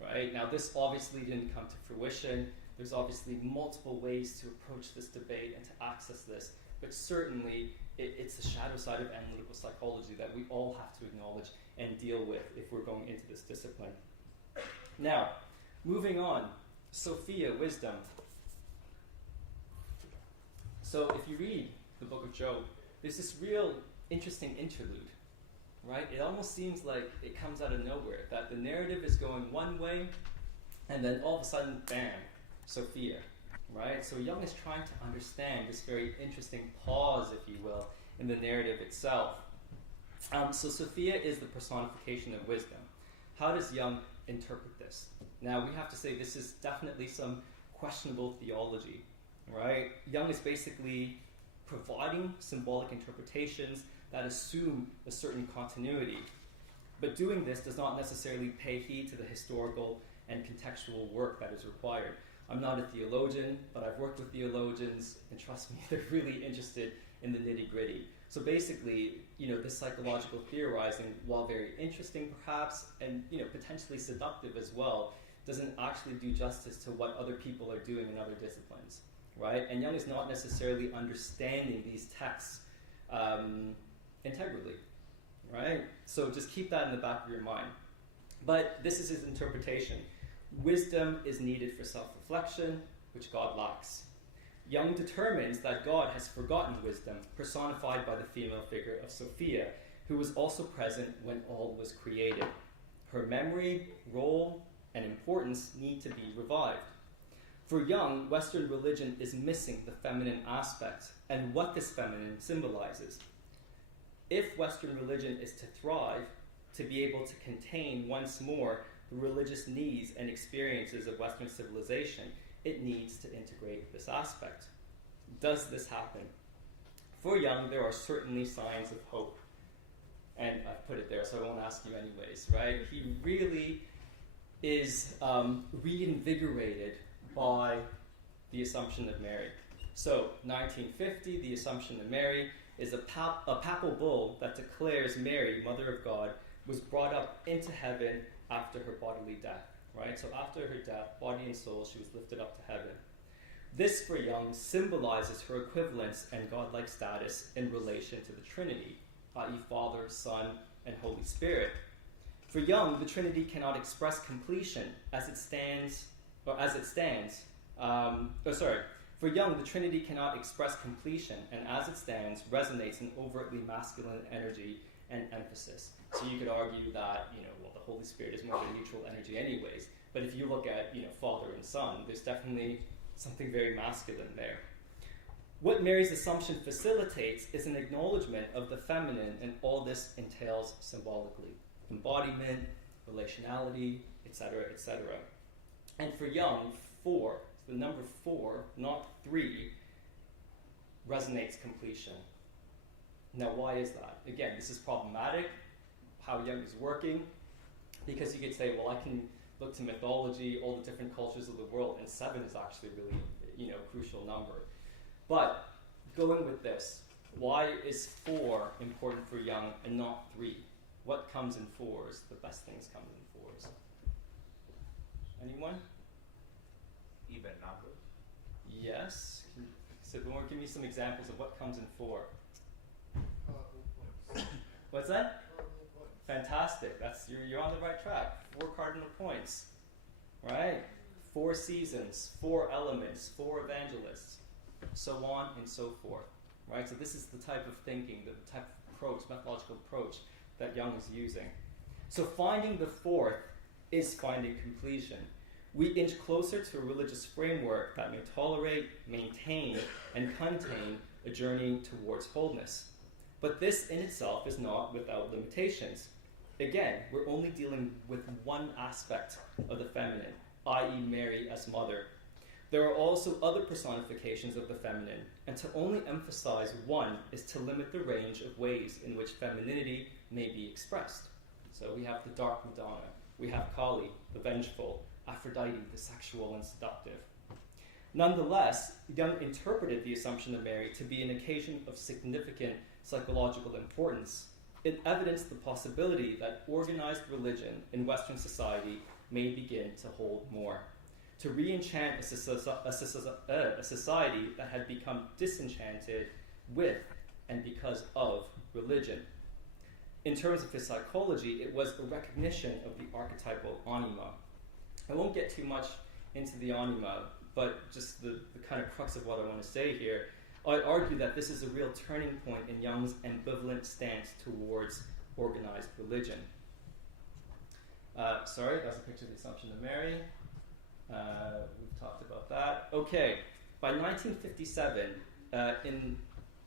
right? Now, this obviously didn't come to fruition. There's obviously multiple ways to approach this debate and to access this, but certainly it's the shadow side of analytical psychology that we all have to acknowledge and deal with if we're going into this discipline. Now, moving on, Sophia, wisdom. So if you read the book of Job, there's this real interesting interlude, right? It almost seems like it comes out of nowhere, that the narrative is going one way, and then all of a sudden, bam, Sophia, right? So Jung is trying to understand this very interesting pause, if you will, in the narrative itself. So Sophia is the personification of wisdom. How does Jung interpret this? Now, we have to say this is definitely some questionable theology, right? Jung is basically providing symbolic interpretations that assume a certain continuity. But doing this does not necessarily pay heed to the historical and contextual work that is required. I'm not a theologian, but I've worked with theologians, and trust me, they're really interested in the nitty-gritty. So basically, this psychological theorizing, while very interesting perhaps, and potentially seductive as well, doesn't actually do justice to what other people are doing in other disciplines, right? And Jung is not necessarily understanding these texts integrally, right? So just keep that in the back of your mind. But this is his interpretation. Wisdom is needed for self-reflection, which God lacks. Jung determines that God has forgotten wisdom, personified by the female figure of Sophia, who was also present when all was created. Her memory, role, and importance need to be revived. For Jung, Western religion is missing the feminine aspect and what this feminine symbolizes. If Western religion is to thrive, to be able to contain once more the religious needs and experiences of Western civilization, it needs to integrate this aspect. Does this happen? For Jung, there are certainly signs of hope. And I've put it there, so I won't ask you anyways, right? He really is reinvigorated by the Assumption of Mary. So, 1950, the Assumption of Mary is a papal bull that declares Mary, Mother of God, was brought up into heaven after her bodily death. Right? So after her death, body and soul, she was lifted up to heaven. This, for Jung, symbolizes her equivalence and godlike status in relation to the Trinity, i.e. Father, Son, and Holy Spirit. For Jung, the Trinity cannot express completion For Jung, the Trinity cannot express completion, and as it stands, resonates in overtly masculine energy and emphasis. So you could argue that, the Holy Spirit is more of a neutral energy anyways. But if you look at, Father and Son, there's definitely something very masculine there. What Mary's assumption facilitates is an acknowledgement of the feminine, and all this entails symbolically. Embodiment, relationality, etc., etc. And for Jung, 4, the number 4, not 3, resonates completion. Now, why is that? Again, this is problematic, how Jung is working, because you could say, well, I can look to mythology, all the different cultures of the world, and 7 is actually a really, crucial number. But going with this, why is 4 important for Jung and not 3? What comes in 4s? The best things come in 4s. Anyone? Even numbers. Yes. So, give me some examples of what comes in 4. What's that? Fantastic. You're on the right track. 4 cardinal points, right? 4 seasons, 4 elements, 4 evangelists, so on and so forth, right? So this is the type of thinking, the type of approach, methodological approach that Jung is using. So finding the 4th is finding completion. We inch closer to a religious framework that may tolerate, maintain, and contain a journey towards wholeness. But this in itself is not without limitations. Again, we're only dealing with one aspect of the feminine, i.e. Mary as mother. There are also other personifications of the feminine, and to only emphasize one is to limit the range of ways in which femininity may be expressed. So we have the dark Madonna, we have Kali, the vengeful, Aphrodite, the sexual and seductive. Nonetheless, Jung interpreted the Assumption of Mary to be an occasion of significant psychological importance. It evidenced the possibility that organized religion in Western society may begin to hold more, to re-enchant a society that had become disenchanted with and because of religion. In terms of his psychology, it was a recognition of the archetypal anima. I won't get too much into the anima, but just the kind of crux of what I want to say here. I argue that this is a real turning point in Jung's ambivalent stance towards organized religion. Sorry, that's a picture of the Assumption of Mary. We've talked about that. Okay, by 1957, in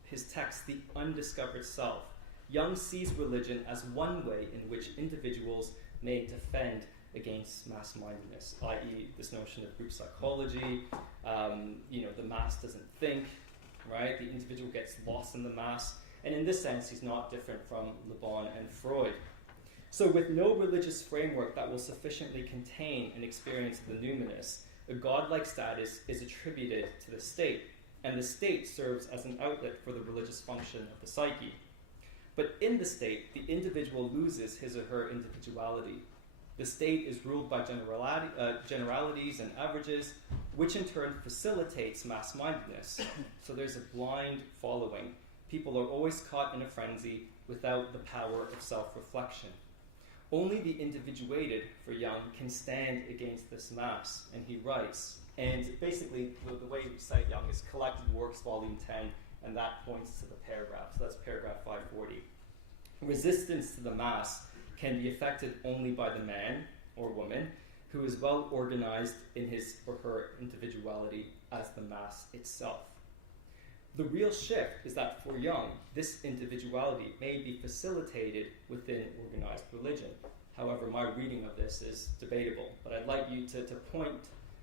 his text, The Undiscovered Self, Jung sees religion as one way in which individuals may defend against mass-mindedness, i.e. this notion of group psychology, the mass doesn't think, right? The individual gets lost in the mass, and in this sense, he's not different from Le Bon and Freud. So with no religious framework that will sufficiently contain an experience of the numinous, a godlike status is attributed to the state, and the state serves as an outlet for the religious function of the psyche. But in the state, the individual loses his or her individuality. The state is ruled by generalities and averages, which in turn facilitates mass-mindedness. So there's a blind following. People are always caught in a frenzy without the power of self-reflection. Only the individuated, for Jung, can stand against this mass, and he writes. And basically, the way we cite Jung is Collected Works, Volume 10, and that points to the paragraph. So that's paragraph 540. Resistance to the mass can be effected only by the man or woman who is well organized in his or her individuality as the mass itself. The real shift is that for Jung, this individuality may be facilitated within organized religion. However, my reading of this is debatable, but I'd like you to point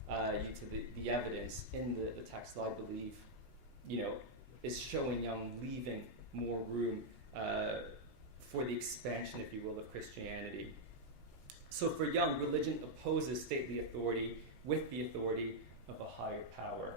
you to the evidence in the text that I believe, is showing Jung leaving more room for the expansion, if you will, of Christianity. So for Jung, religion opposes stately authority with the authority of a higher power.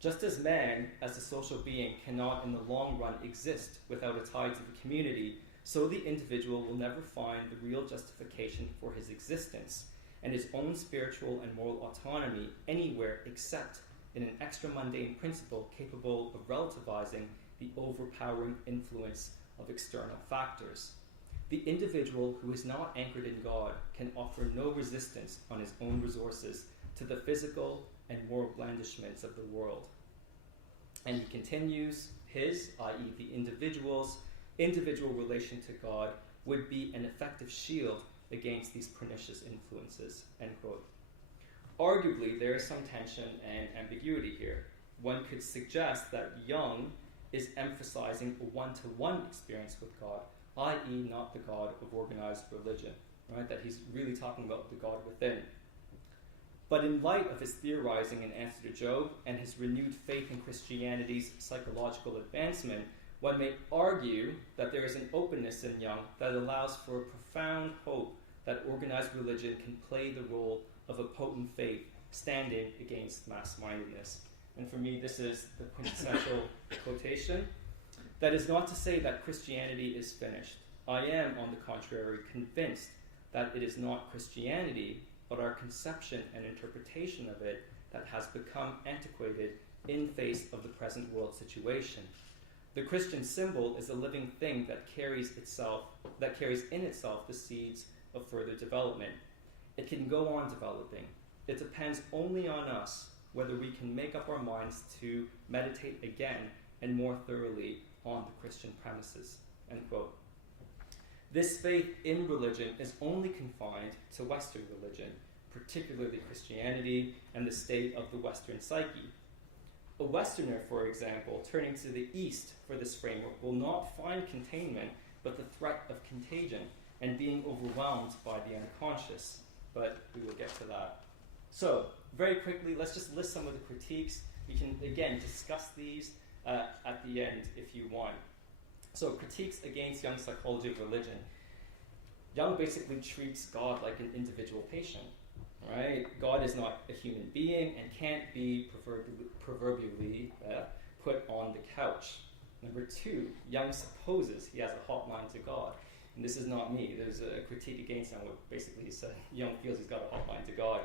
Just as man, as a social being, cannot in the long run exist without a tie to the community, so the individual will never find the real justification for his existence and his own spiritual and moral autonomy anywhere except in an extra-mundane principle capable of relativizing the overpowering influence of external factors. The individual who is not anchored in God can offer no resistance on his own resources to the physical and moral blandishments of the world. And he continues, his, i.e. the individual's, individual relation to God would be an effective shield against these pernicious influences, end quote. Arguably, there is some tension and ambiguity here. one could suggest that Jung is emphasizing a one-to-one experience with God, i.e. not the God of organized religion, right? That he's really talking about the God within. But in light of his theorizing in answer to Job and his renewed faith in Christianity's psychological advancement, one may argue that there is an openness in Jung that allows for a profound hope that organized religion can play the role of a potent faith standing against mass-mindedness. And for me, this is the quintessential quotation. That is not to say that Christianity is finished. I am, on the contrary, convinced that it is not Christianity, but our conception and interpretation of it that has become antiquated in face of the present world situation. The Christian symbol is a living thing that carries in itself the seeds of further development. It can go on developing. It depends only on us whether we can make up our minds to meditate again and more thoroughly on the Christian premises. End quote. This faith in religion is only confined to Western religion, particularly Christianity and the state of the Western psyche. A Westerner, for example, turning to the East for this framework will not find containment but the threat of contagion and being overwhelmed by the unconscious. But we will get to that. So, very quickly, let's just list some of the critiques. We can, again, discuss these at the end if you want. So, critiques against Jung's psychology of religion. Jung basically treats God like an individual patient, right? God is not a human being and can't be proverbially put on the couch. Number two, Jung supposes he has a hotline to God. And this is not me. There's a critique against Jung where basically he said Jung feels he's got a hotline to God.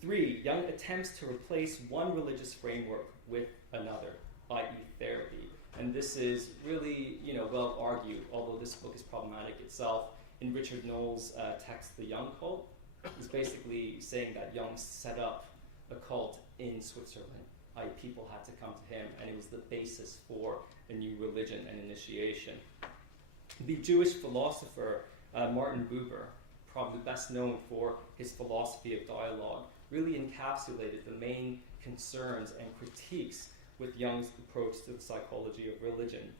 Three, Jung attempts to replace one religious framework with another, i.e. therapy. And this is really, well argued, although this book is problematic itself. In Richard Knoll's text, The Jung Cult, he's basically saying that Jung set up a cult in Switzerland, i.e. people had to come to him, and it was the basis for a new religion and initiation. The Jewish philosopher Martin Buber, probably best known for his philosophy of dialogue, really encapsulated the main concerns and critiques with Jung's approach to the psychology of religion.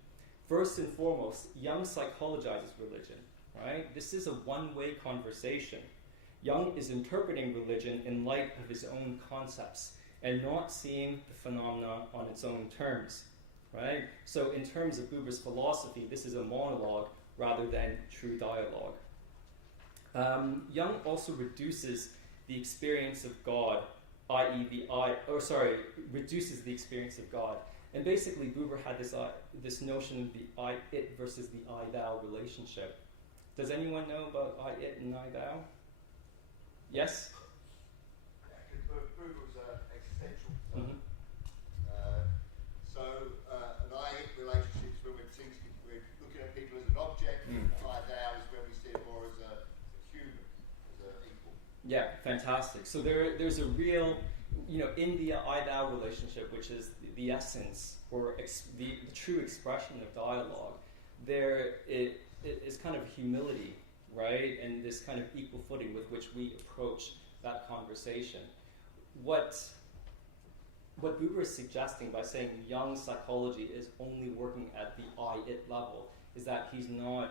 First and foremost, Jung psychologizes religion, right? This is a one-way conversation. Jung is interpreting religion in light of his own concepts and not seeing the phenomena on its own terms, right? So in terms of Buber's philosophy, this is a monologue rather than true dialogue. Jung also reduces the experience of God, reduces the experience of God. And basically, Buber had this notion of the I-it versus the I-thou relationship. Does anyone know about I-it and I-thou? Yes? Yeah, because Buber was existential. Mm-hmm. An I-it relationship is when we're looking at people as an object, and I-thou is when we see it more as a human, as an equal. Yeah, fantastic. So there's a real, in the I-thou relationship, which is the essence or the true expression of dialogue, there it is kind of humility, right? And this kind of equal footing with which we approach that conversation. What Buber is suggesting by saying Jung's psychology is only working at the I-it level is that he's not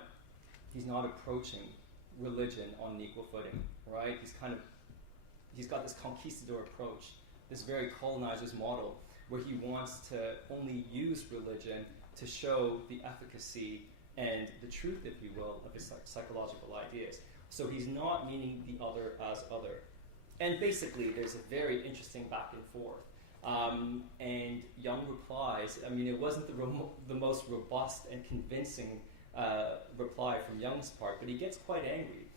approaching religion on an equal footing, right? He's got this conquistador approach, this very colonizer's model, where he wants to only use religion to show the efficacy and the truth, if you will, of his psychological ideas. So he's not meaning the other as other. And basically, there's a very interesting back and forth. And Jung replies, it wasn't the most robust and convincing reply from Jung's part, but he gets quite angry.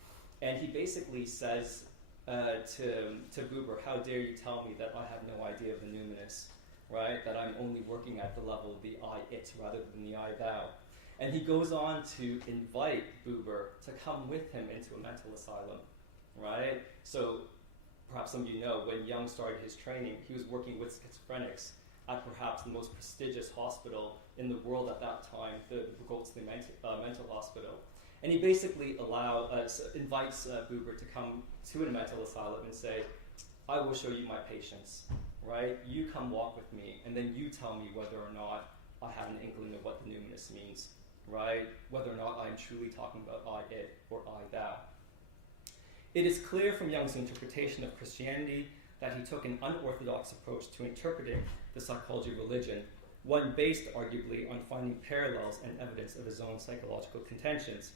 And he basically says to Buber, how dare you tell me that I have no idea of the numinous, right? That I'm only working at the level of the I-it rather than the I-thou. And he goes on to invite Buber to come with him into a mental asylum, right? So perhaps some of you know, when Jung started his training, he was working with schizophrenics at perhaps the most prestigious hospital in the world at that time, the Bergholzli Mental Hospital. And he basically invites Buber to come to a mental asylum and say, I will show you my patients, right? You come walk with me, and then you tell me whether or not I have an inkling of what the numinous means, right? Whether or not I am truly talking about I, it, or I, thou. It is clear from Jung's interpretation of Christianity that he took an unorthodox approach to interpreting the psychology of religion, one based arguably on finding parallels and evidence of his own psychological contentions.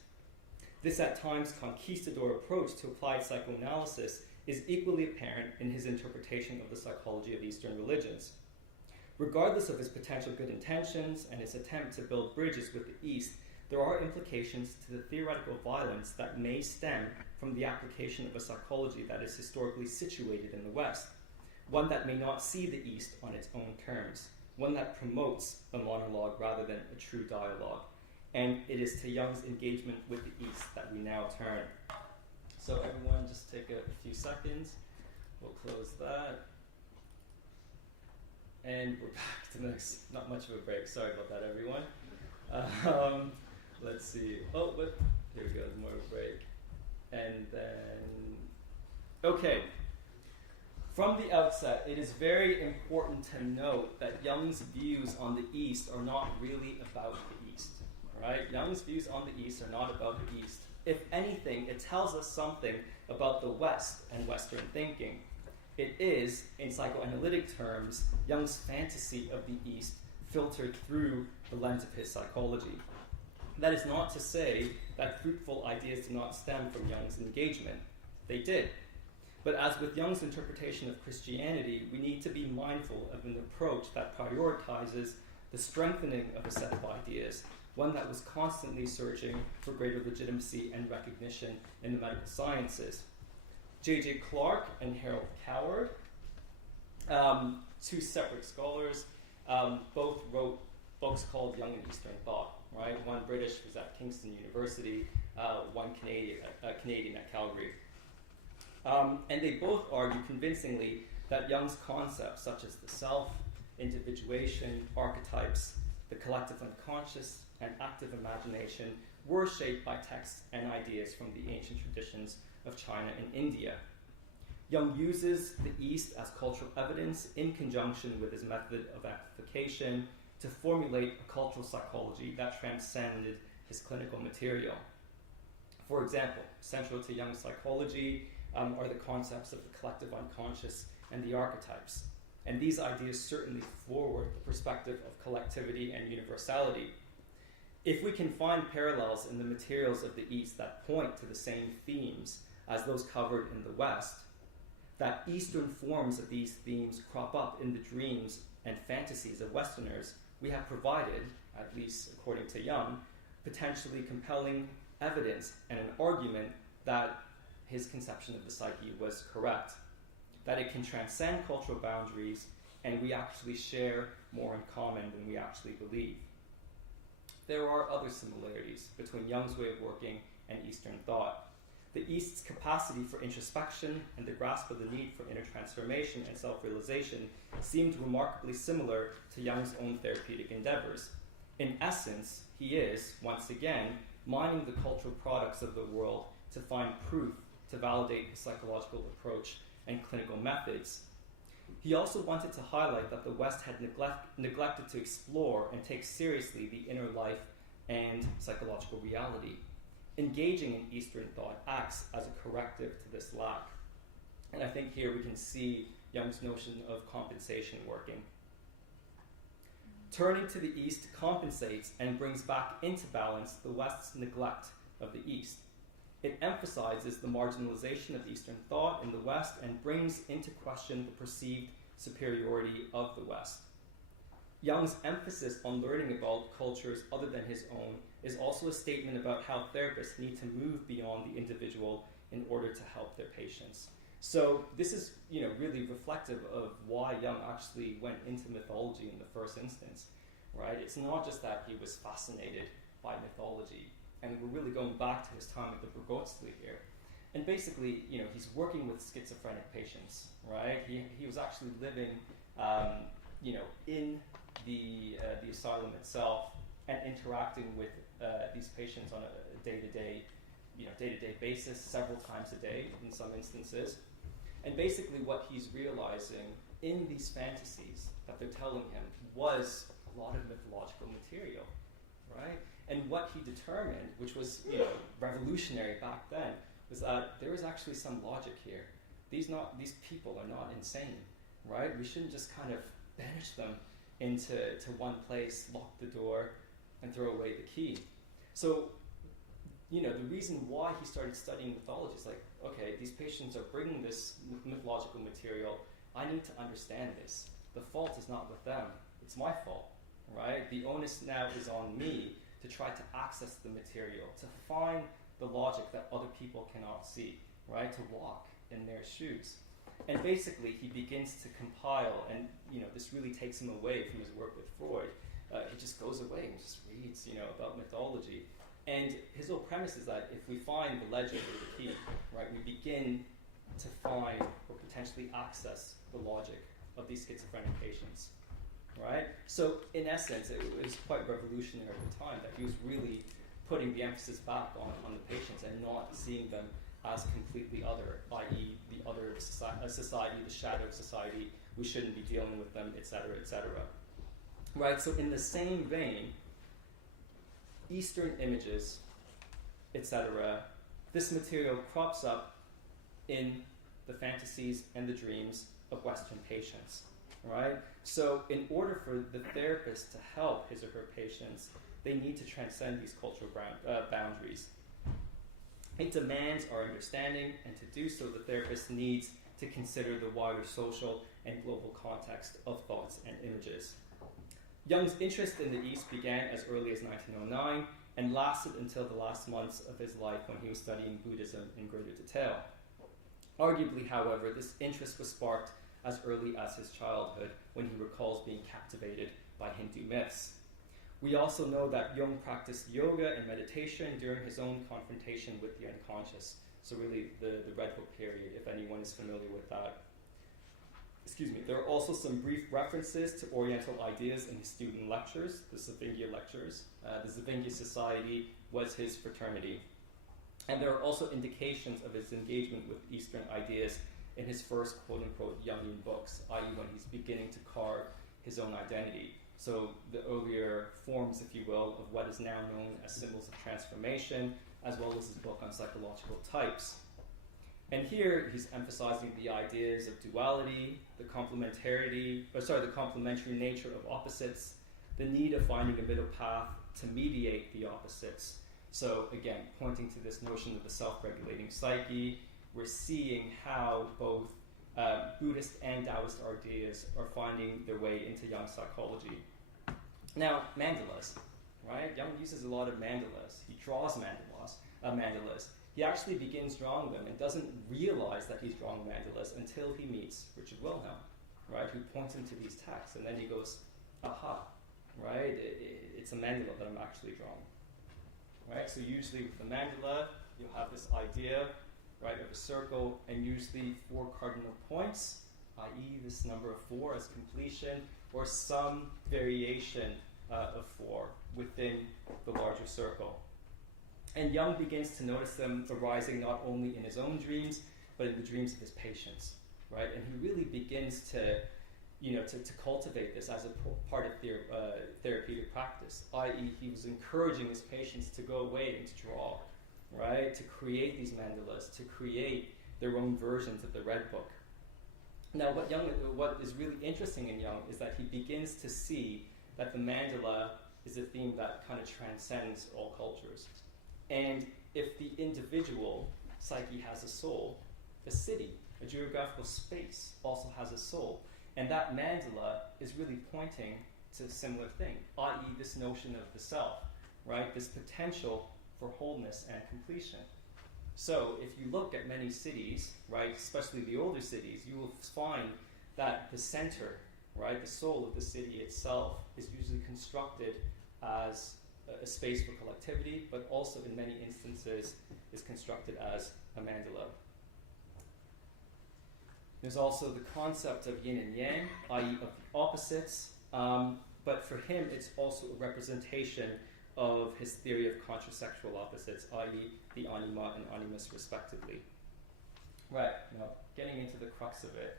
This at times conquistador approach to applied psychoanalysis is equally apparent in his interpretation of the psychology of Eastern religions. Regardless of his potential good intentions and his attempt to build bridges with the East, there are implications to the theoretical violence that may stem from the application of a psychology that is historically situated in the West, one that may not see the East on its own terms, one that promotes a monologue rather than a true dialogue. And it is to Jung's engagement with the East that we now turn. So everyone just take a few seconds. We'll close that. And we're back to the next, not much of a break. Sorry about that, everyone. Let's see. Oh, but here we go, more of a break. And then, okay. From the outset, it is very important to note that Jung's views on the East are not really about the East, right? Jung's views on the East are not about the East. If anything, it tells us something about the West and Western thinking. It is, in psychoanalytic terms, Jung's fantasy of the East filtered through the lens of his psychology. That is not to say that fruitful ideas do not stem from Jung's engagement. They did. But as with Jung's interpretation of Christianity, we need to be mindful of an approach that prioritizes the strengthening of a set of ideas, one that was constantly searching for greater legitimacy and recognition in the medical sciences. J.J. Clark and Harold Coward, two separate scholars, both wrote books called Jung and Eastern Thought, right? One British was at Kingston University, one Canadian at Calgary. And they both argue convincingly that Jung's concepts such as the self, individuation, archetypes, the collective unconscious, and active imagination were shaped by texts and ideas from the ancient traditions of China and India. Jung uses the East as cultural evidence in conjunction with his method of amplification to formulate a cultural psychology that transcended his clinical material. For example, central to Jung's psychology are the concepts of the collective unconscious and the archetypes. And these ideas certainly forward the perspective of collectivity and universality. If we can find parallels in the materials of the East that point to the same themes as those covered in the West, that Eastern forms of these themes crop up in the dreams and fantasies of Westerners, we have provided, at least according to Jung, potentially compelling evidence and an argument that his conception of the psyche was correct, that it can transcend cultural boundaries and we actually share more in common than we actually believe. There are other similarities between Jung's way of working and Eastern thought. The East's capacity for introspection and the grasp of the need for inner transformation and self-realization seemed remarkably similar to Jung's own therapeutic endeavors. In essence, he is, once again, mining the cultural products of the world to find proof to validate his psychological approach and clinical methods. He also wanted to highlight that the West had neglected to explore and take seriously the inner life and psychological reality. Engaging in Eastern thought acts as a corrective to this lack. And I think here we can see Jung's notion of compensation working. Turning to the East compensates and brings back into balance the West's neglect of the East. It emphasizes the marginalization of Eastern thought in the West and brings into question the perceived superiority of the West. Jung's emphasis on learning about cultures other than his own is also a statement about how therapists need to move beyond the individual in order to help their patients. So this is, really reflective of why Jung actually went into mythology in the first instance, right? It's not just that he was fascinated by mythology, and we're really going back to his time at the Bergozli here. And basically, he's working with schizophrenic patients, right? He was actually living, in the asylum itself and interacting with these patients on a day-to-day basis, several times a day in some instances. And basically what he's realizing in these fantasies that they're telling him was a lot of mythological material, right? And what he determined, which was revolutionary back then, was that there is actually some logic here. These people are not insane, right? We shouldn't just kind of banish them into one place, lock the door, and throw away the key. So, the reason why he started studying mythology is like, okay, these patients are bringing this mythological material. I need to understand this. The fault is not with them. It's my fault, right? The onus now is on me to try to access the material, to find the logic that other people cannot see, right? To walk in their shoes. And basically, he begins to compile, and this really takes him away from his work with Freud. He just goes away and just reads, about mythology. And his whole premise is that if we find the legend or the key, right, we begin to find or potentially access the logic of these schizophrenic patients, right? So in essence, it was quite revolutionary at the time that he was really putting the emphasis back on the patients and not seeing them as completely other, i.e. the other of society, the shadow of society, we shouldn't be dealing with them, etc., etc. Right, so in the same vein, Eastern images, etc., this material crops up in the fantasies and the dreams of Western patients, right? So in order for the therapist to help his or her patients, they need to transcend these cultural boundaries. It demands our understanding, and to do so, the therapist needs to consider the wider social and global context of thoughts and images. Jung's interest in the East began as early as 1909 and lasted until the last months of his life when he was studying Buddhism in greater detail. Arguably, however, this interest was sparked as early as his childhood when he recalls being captivated by Hindu myths. We also know that Jung practiced yoga and meditation during his own confrontation with the unconscious. So really the Red Book period, if anyone is familiar with that. There are also some brief references to Oriental ideas in his student lectures, the Zavingya lectures. The Zavingya Society was his fraternity. And there are also indications of his engagement with Eastern ideas in his first quote-unquote Jungian books, i.e. when he's beginning to carve his own identity. So the earlier forms, if you will, of what is now known as symbols of transformation, as well as his book on psychological types. And here he's emphasizing the ideas of duality, the complementary nature of opposites, the need of finding a middle path to mediate the opposites. So again, pointing to this notion of the self-regulating psyche, we're seeing how both Buddhist and Taoist ideas are finding their way into Jung's psychology. Now, mandalas, right? Jung uses a lot of mandalas. He draws mandalas. He actually begins drawing them and doesn't realize that he's drawing mandalas until he meets Richard Wilhelm, right? Who points him to these texts, and then he goes, aha, right? It's a mandala that I'm actually drawing, right? So usually with the mandala, you'll have this idea, right, of a circle, and usually 4 cardinal points, i.e. this number of 4 as completion, or some variation of 4 within the larger circle. And Jung begins to notice them arising not only in his own dreams, but in the dreams of his patients, right? And he really begins to cultivate this as a part of therapeutic practice, i.e. he was encouraging his patients to go away and to draw, right? To create these mandalas, to create their own versions of the Red Book. Now, what is really interesting in Jung is that he begins to see that the mandala is a theme that kind of transcends all cultures. And if the individual psyche has a soul, a city, a geographical space also has a soul. And that mandala is really pointing to a similar thing, i.e. this notion of the self, right? This potential for wholeness and completion. So if you look at many cities, right, especially the older cities, you will find that the center, right, the soul of the city itself is usually constructed as a space for collectivity, but also in many instances is constructed as a mandala. There's also the concept of yin and yang, i.e. of the opposites, but for him it's also a representation of his theory of contrasexual opposites, i.e. the anima and animus respectively. Right, now getting into the crux of it.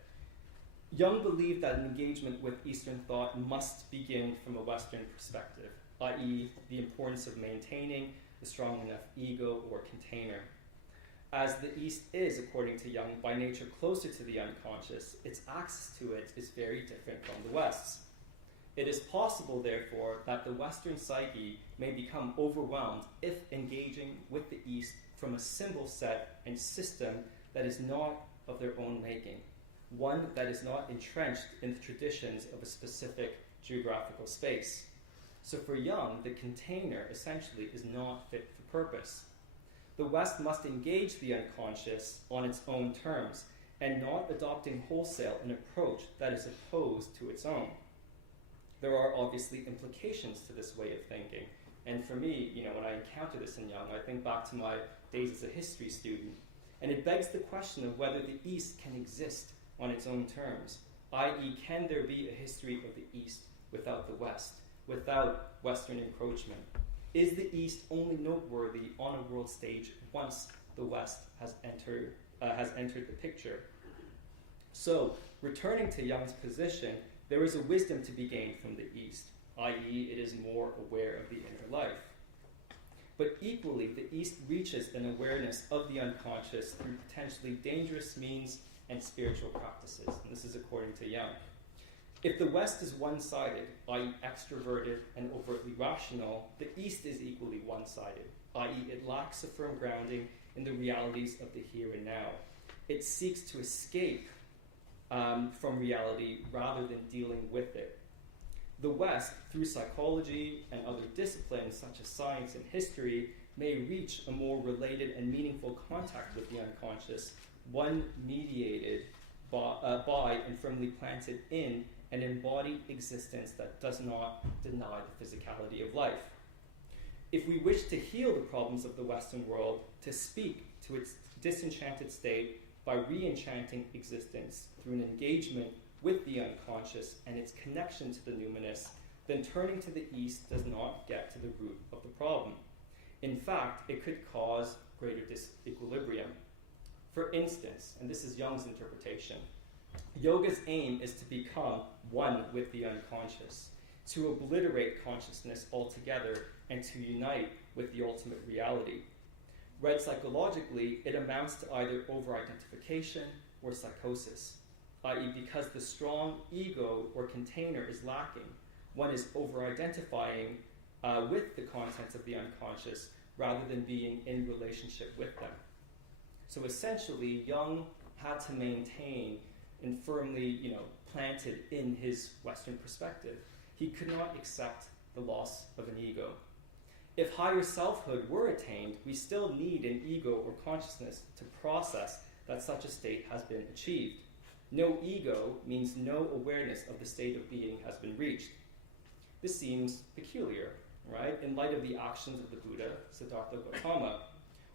Jung believed that an engagement with Eastern thought must begin from a Western perspective, i.e., the importance of maintaining a strong enough ego or container. As the East is, according to Jung, by nature closer to the unconscious, its access to it is very different from the West's. It is possible, therefore, that the Western psyche may become overwhelmed if engaging with the East from a symbol set and system that is not of their own making, one that is not entrenched in the traditions of a specific geographical space. So for Jung, the container essentially is not fit for purpose. The West must engage the unconscious on its own terms and not adopting wholesale an approach that is opposed to its own. There are obviously implications to this way of thinking. And for me, when I encounter this in Jung, I think back to my days as a history student. And it begs the question of whether the East can exist on its own terms, i.e., can there be a history of the East without the West, without Western encroachment? Is the East only noteworthy on a world stage once the West has entered the picture? So, returning to Jung's position, there is a wisdom to be gained from the East, i.e., it is more aware of the inner life. But equally, the East reaches an awareness of the unconscious through potentially dangerous means and spiritual practices. And this is according to Jung. If the West is one-sided, i.e. extroverted and overtly rational, the East is equally one-sided, i.e. it lacks a firm grounding in the realities of the here and now. It seeks to escape from reality rather than dealing with it. The West, through psychology and other disciplines such as science and history, may reach a more related and meaningful contact with the unconscious, one mediated by and firmly planted in an embodied existence that does not deny the physicality of life. If we wish to heal the problems of the Western world, to speak to its disenchanted state by re-enchanting existence through an engagement with the unconscious and its connection to the numinous, then turning to the East does not get to the root of the problem. In fact, it could cause greater disequilibrium. For instance, and this is Jung's interpretation, yoga's aim is to become one with the unconscious, to obliterate consciousness altogether, and to unite with the ultimate reality. Read psychologically, it amounts to either over-identification or psychosis, i.e. because the strong ego or container is lacking, one is over-identifying with the contents of the unconscious rather than being in relationship with them. So essentially, Jung had to maintain and firmly, planted in his Western perspective. He could not accept the loss of an ego. If higher selfhood were attained, we still need an ego or consciousness to process that such a state has been achieved. No ego means no awareness of the state of being has been reached. This seems peculiar, right? In light of the actions of the Buddha, Siddhartha Gautama.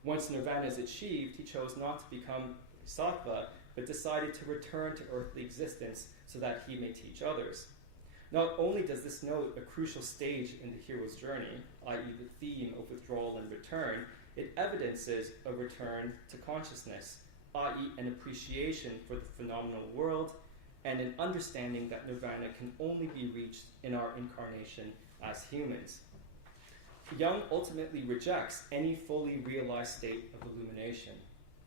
Once nirvana is achieved, he chose not to become sattva, but decided to return to earthly existence so that he may teach others. Not only does this note a crucial stage in the hero's journey, i.e. the theme of withdrawal and return, it evidences a return to consciousness, i.e. an appreciation for the phenomenal world and an understanding that nirvana can only be reached in our incarnation as humans. Jung ultimately rejects any fully realized state of illumination,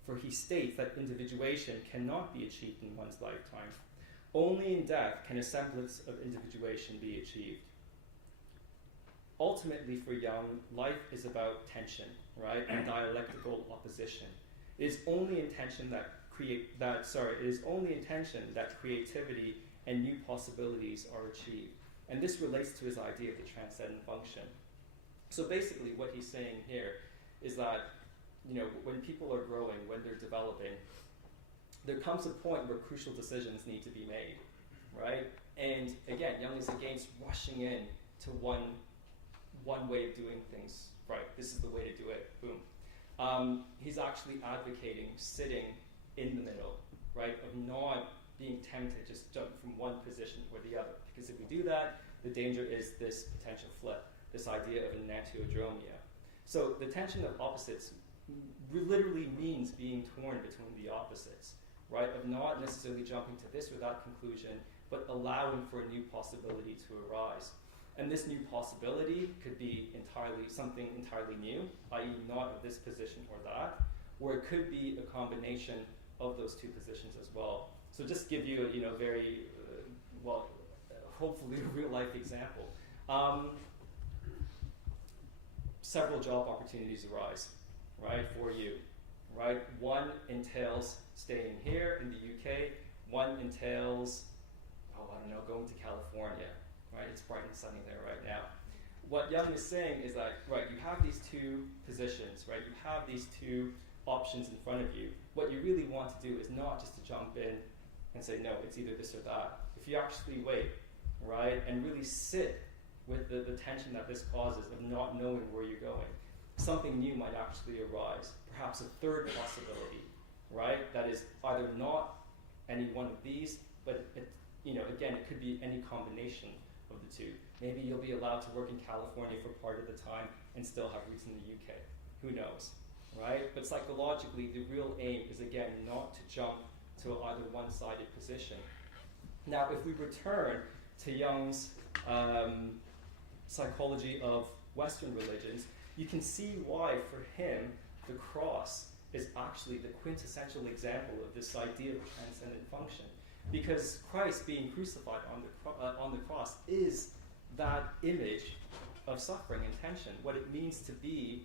for he states that individuation cannot be achieved in one's lifetime. Only in death can a semblance of individuation be achieved. Ultimately, for Jung, life is about tension, right, and dialectical opposition. It is only in tension that creativity and new possibilities are achieved. And this relates to his idea of the transcendent function. So basically what he's saying here is that, when people are growing, when they're developing, there comes a point where crucial decisions need to be made, right? And again, Jung is against rushing in to one way of doing things. Right, this is the way to do it, boom. He's actually advocating sitting in the middle, right, of not being tempted to just jump from one position or the other. Because if we do that, the danger is this potential flip, this idea of enantiodromia. So the tension of opposites literally means being torn between the opposites. right? Of not necessarily jumping to this or that conclusion, but allowing for a new possibility to arise. And this new possibility could be something entirely new, i.e. not of this position or that, or it could be a combination of those two positions as well. So just give you a very, hopefully a real life example. Several job opportunities arise, right, for you, right? One entails staying here in the UK. One entails, going to California, right? It's bright and sunny there right now. What Jung is saying is that, right, you have these two positions, right? You have these two options in front of you. What you really want to do is not just to jump in and say, no, it's either this or that. If you actually wait, right, and really sit with the tension that this causes of not knowing where you're going, something new might actually arise. Perhaps a third possibility, right, that is either not any one of these, but again, it could be any combination of the two. Maybe you'll be allowed to work in California for part of the time and still have roots in the UK. Who knows, right? But psychologically, the real aim is, again, not to jump to either one-sided position. Now, if we return to Jung's psychology of Western religions, you can see why, for him, the cross is actually the quintessential example of this idea of transcendent function. Because Christ being crucified on the cross is that image of suffering and tension, what it means to be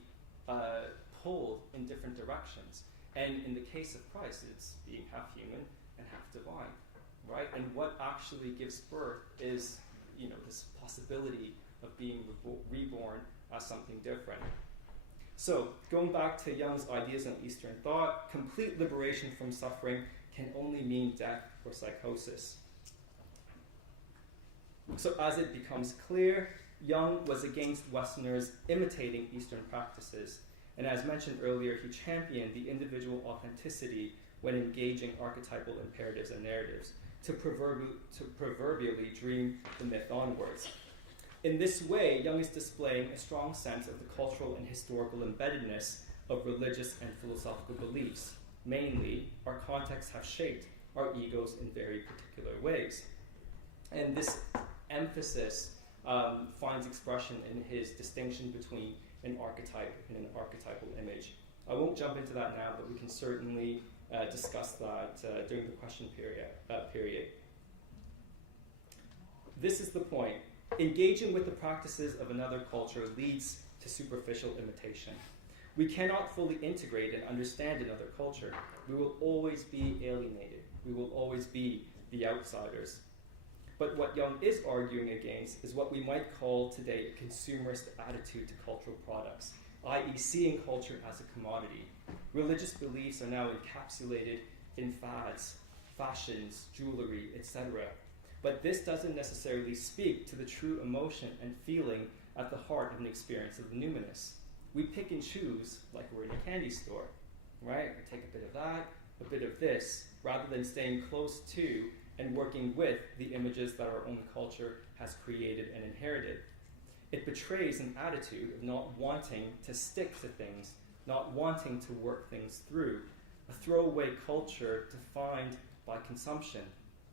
pulled in different directions. And in the case of Christ, it's being half human and half divine, right? And what actually gives birth is, this possibility of being reborn as something different. So, going back to Jung's ideas on Eastern thought, complete liberation from suffering can only mean death or psychosis. So as it becomes clear, Jung was against Westerners imitating Eastern practices, and as mentioned earlier, he championed the individual authenticity when engaging archetypal imperatives and narratives, to proverbially dream the myth onwards. In this way, Jung is displaying a strong sense of the cultural and historical embeddedness of religious and philosophical beliefs. Mainly, our contexts have shaped our egos in very particular ways. And this emphasis finds expression in his distinction between an archetype and an archetypal image. I won't jump into that now, but we can certainly discuss that during the question period. This is the point. Engaging with the practices of another culture leads to superficial imitation. We cannot fully integrate and understand another culture. We will always be alienated. We will always be the outsiders. But what Jung is arguing against is what we might call today a consumerist attitude to cultural products, i.e. seeing culture as a commodity. Religious beliefs are now encapsulated in fads, fashions, jewelry, etc. But this doesn't necessarily speak to the true emotion and feeling at the heart of an experience of the numinous. We pick and choose like we're in a candy store, right? We take a bit of that, a bit of this, rather than staying close to and working with the images that our own culture has created and inherited. It betrays an attitude of not wanting to stick to things, not wanting to work things through, a throwaway culture defined by consumption.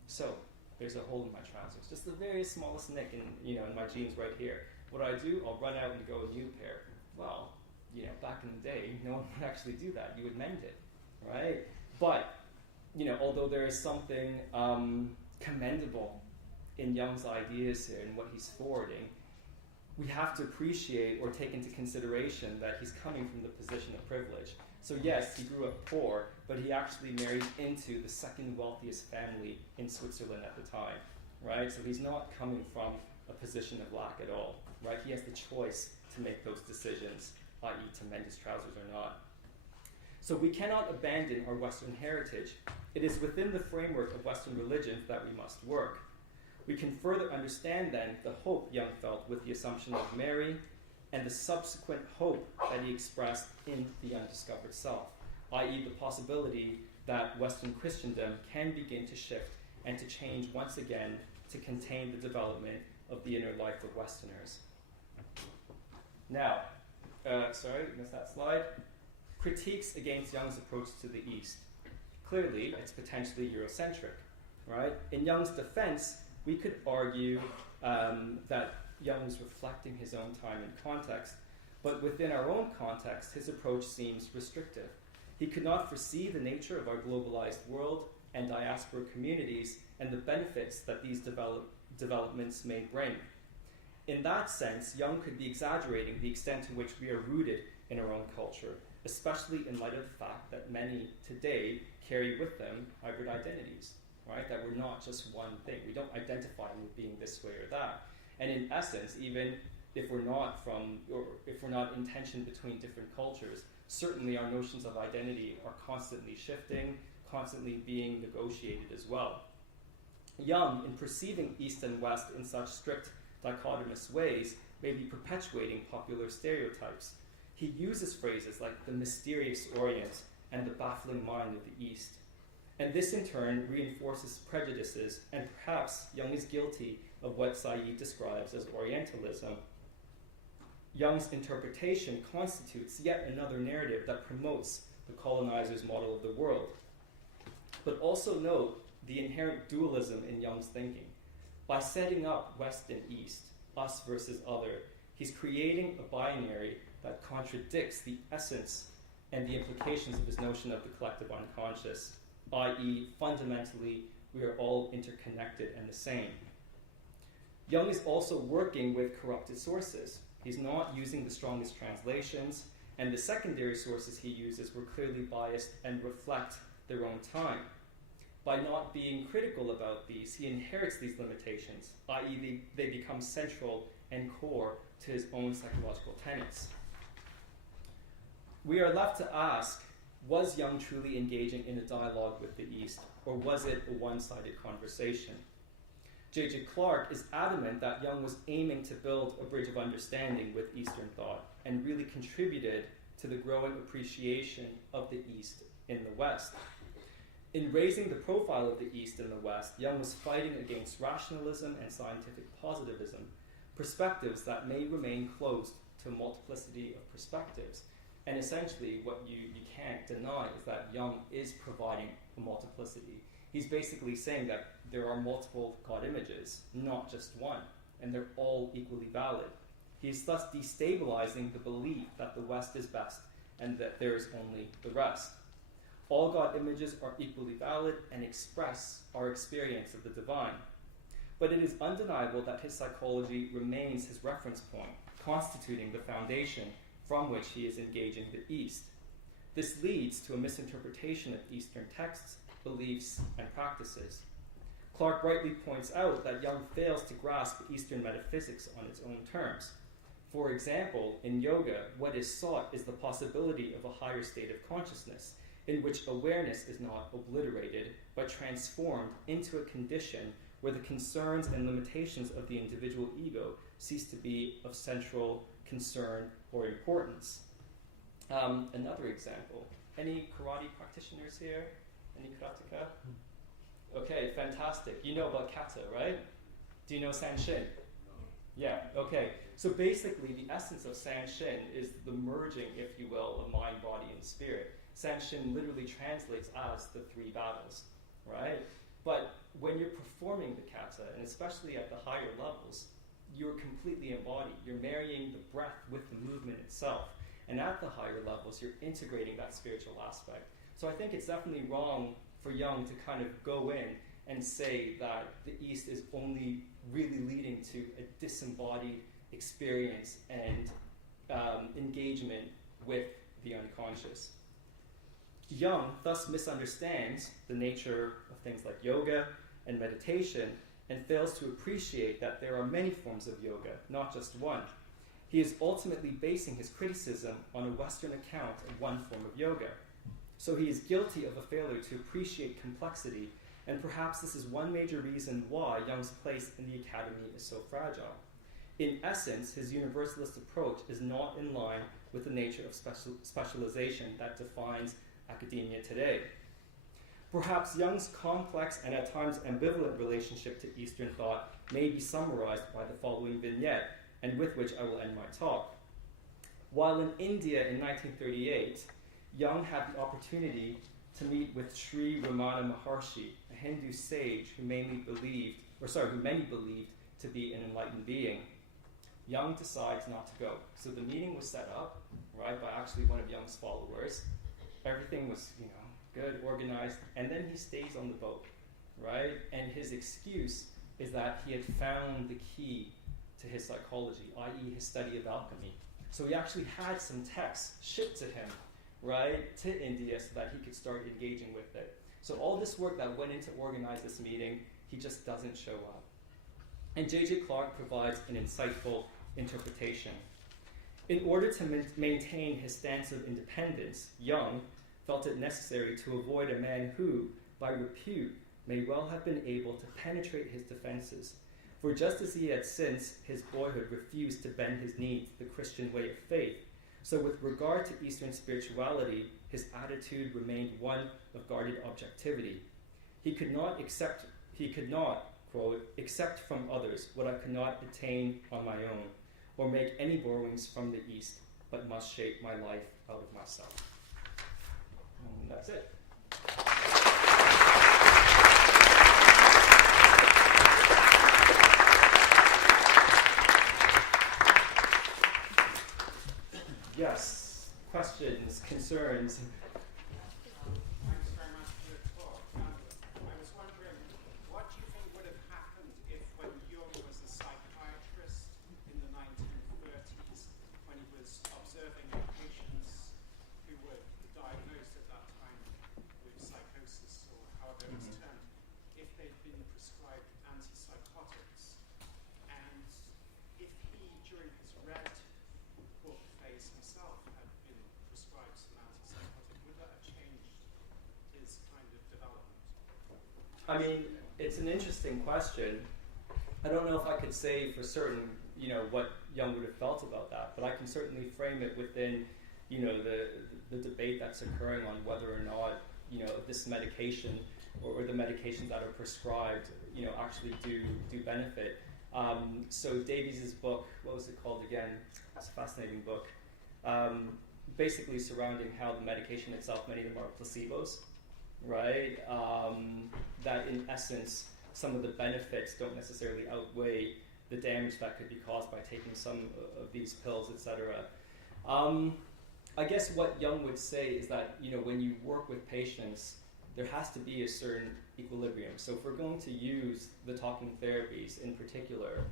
So, there's a hole in my trousers, just the very smallest nick in my jeans right here. What do? I'll run out and go a new pair. Well, back in the day, no one would actually do that. You would mend it, right? But, although there is something commendable in Jung's ideas here and what he's forwarding, we have to appreciate or take into consideration that he's coming from the position of privilege. So yes, he grew up poor, but he actually married into the second wealthiest family in Switzerland at the time, right? So he's not coming from a position of lack at all, right? He has the choice to make those decisions, i.e. to mend his trousers or not. So we cannot abandon our Western heritage. It is within the framework of Western religions that we must work. We can further understand then the hope Jung felt with the Assumption of Mary and the subsequent hope that he expressed in the undiscovered self, i.e. the possibility that Western Christendom can begin to shift and to change once again to contain the development of the inner life of Westerners. Now, missed that slide. Critiques against Jung's approach to the East. clearly it's potentially Eurocentric, right? In Jung's defense, we could argue that Jung was reflecting his own time and context, but within our own context, his approach seems restrictive. He could not foresee the nature of our globalized world and diaspora communities and the benefits that these developments may bring. In that sense, Jung could be exaggerating the extent to which we are rooted in our own culture, especially in light of the fact that many today carry with them hybrid identities, right? That we're not just one thing. We don't identify with being this way or that. And in essence, even if we're not in tension between different cultures, certainly our notions of identity are constantly shifting, constantly being negotiated as well. Jung, in perceiving East and West in such strict dichotomous ways, may be perpetuating popular stereotypes. He uses phrases like the mysterious Orient and the baffling mind of the East. And this in turn reinforces prejudices, and perhaps Jung is guilty of what Said describes as Orientalism. Jung's interpretation constitutes yet another narrative that promotes the colonizer's model of the world. But also note the inherent dualism in Jung's thinking. By setting up West and East, us versus other, he's creating a binary that contradicts the essence and the implications of his notion of the collective unconscious, i.e., fundamentally, we are all interconnected and the same. Jung is also working with corrupted sources. He's not using the strongest translations, and the secondary sources he uses were clearly biased and reflect their own time. By not being critical about these, he inherits these limitations, i.e., they become central and core to his own psychological tenets. We are left to ask, was Jung truly engaging in a dialogue with the East, or was it a one-sided conversation? J.J. Clark is adamant that Jung was aiming to build a bridge of understanding with Eastern thought and really contributed to the growing appreciation of the East in the West. In raising the profile of the East in the West, Jung was fighting against rationalism and scientific positivism, perspectives that may remain closed to a multiplicity of perspectives. And essentially, what you can't deny is that Jung is providing a multiplicity. He's basically saying that there are multiple God images, not just one, and they're all equally valid. He's thus destabilizing the belief that the West is best and that there is only the rest. All God images are equally valid and express our experience of the divine. But it is undeniable that his psychology remains his reference point, constituting the foundation from which he is engaging the East. This leads to a misinterpretation of Eastern texts, beliefs, and practices. Clark rightly points out that Jung fails to grasp Eastern metaphysics on its own terms. For example, in yoga, what is sought is the possibility of a higher state of consciousness, in which awareness is not obliterated, but transformed into a condition where the concerns and limitations of the individual ego cease to be of central concern or importance. Another example. Any karate practitioners here? Any karateka? Okay, fantastic. You know about kata, right? Do you know Sanshin? Yeah, okay. So basically, the essence of Sanshin is the merging, if you will, of mind, body, and spirit. Sanshin literally translates as the three battles, right? But when you're performing the kata, and especially at the higher levels, you're completely embodied. You're marrying the breath with the movement itself. And at the higher levels, you're integrating that spiritual aspect. So I think it's definitely wrong for Jung to kind of go in and say that the East is only really leading to a disembodied experience and engagement with the unconscious. Jung thus misunderstands the nature of things like yoga and meditation and fails to appreciate that there are many forms of yoga, not just one. He is ultimately basing his criticism on a Western account of one form of yoga. So he is guilty of a failure to appreciate complexity, and perhaps this is one major reason why Jung's place in the academy is so fragile. In essence, his universalist approach is not in line with the nature of specialization that defines academia today. Perhaps Jung's complex and at times ambivalent relationship to Eastern thought may be summarized by the following vignette, and with which I will end my talk. While in India in 1938, Jung had the opportunity to meet with Sri Ramana Maharshi, a Hindu sage who many believed to be an enlightened being. Jung decides not to go. So the meeting was set up, right, by actually one of Jung's followers. Everything was, good, organized, and then he stays on the boat, right? And his excuse is that he had found the key to his psychology, i.e. his study of alchemy. So he actually had some texts shipped to him, right, to India so that he could start engaging with it. So all this work that went into organize this meeting, he just doesn't show up. And J.J. Clark provides an insightful interpretation. In order to maintain his stance of independence, Jung felt it necessary to avoid a man who, by repute, may well have been able to penetrate his defenses. For just as he had since his boyhood refused to bend his knee to the Christian way of faith, so with regard to Eastern spirituality, his attitude remained one of guarded objectivity. He could not, quote, accept from others what I could not attain on my own, or make any borrowings from the East, but must shape my life out of myself. And that's it. Yes, questions, concerns? Thanks very much for your talk. I was wondering, what do you think would have happened if when Jung was a psychiatrist in the 1930s, when he was observing patients who were diagnosed at that time with psychosis, or however it was termed, if they'd been prescribed antipsychotics, and if he, during his red book phase himself, had been prescribed some antipsychotic, would that have changed his kind of development? I mean, it's an interesting question. I don't know if I could say for certain, what Jung would have felt about that, but I can certainly frame it within, the debate that's occurring on whether or not, this medication or the medications that are prescribed, actually do benefit. So Davies's book, what was it called again? It's a fascinating book. Basically surrounding how the medication itself, many of them are placebos, right? That in essence, some of the benefits don't necessarily outweigh the damage that could be caused by taking some of these pills, etc. I guess what Jung would say is that, when you work with patients, there has to be a certain equilibrium. So if we're going to use the talking therapies in particular,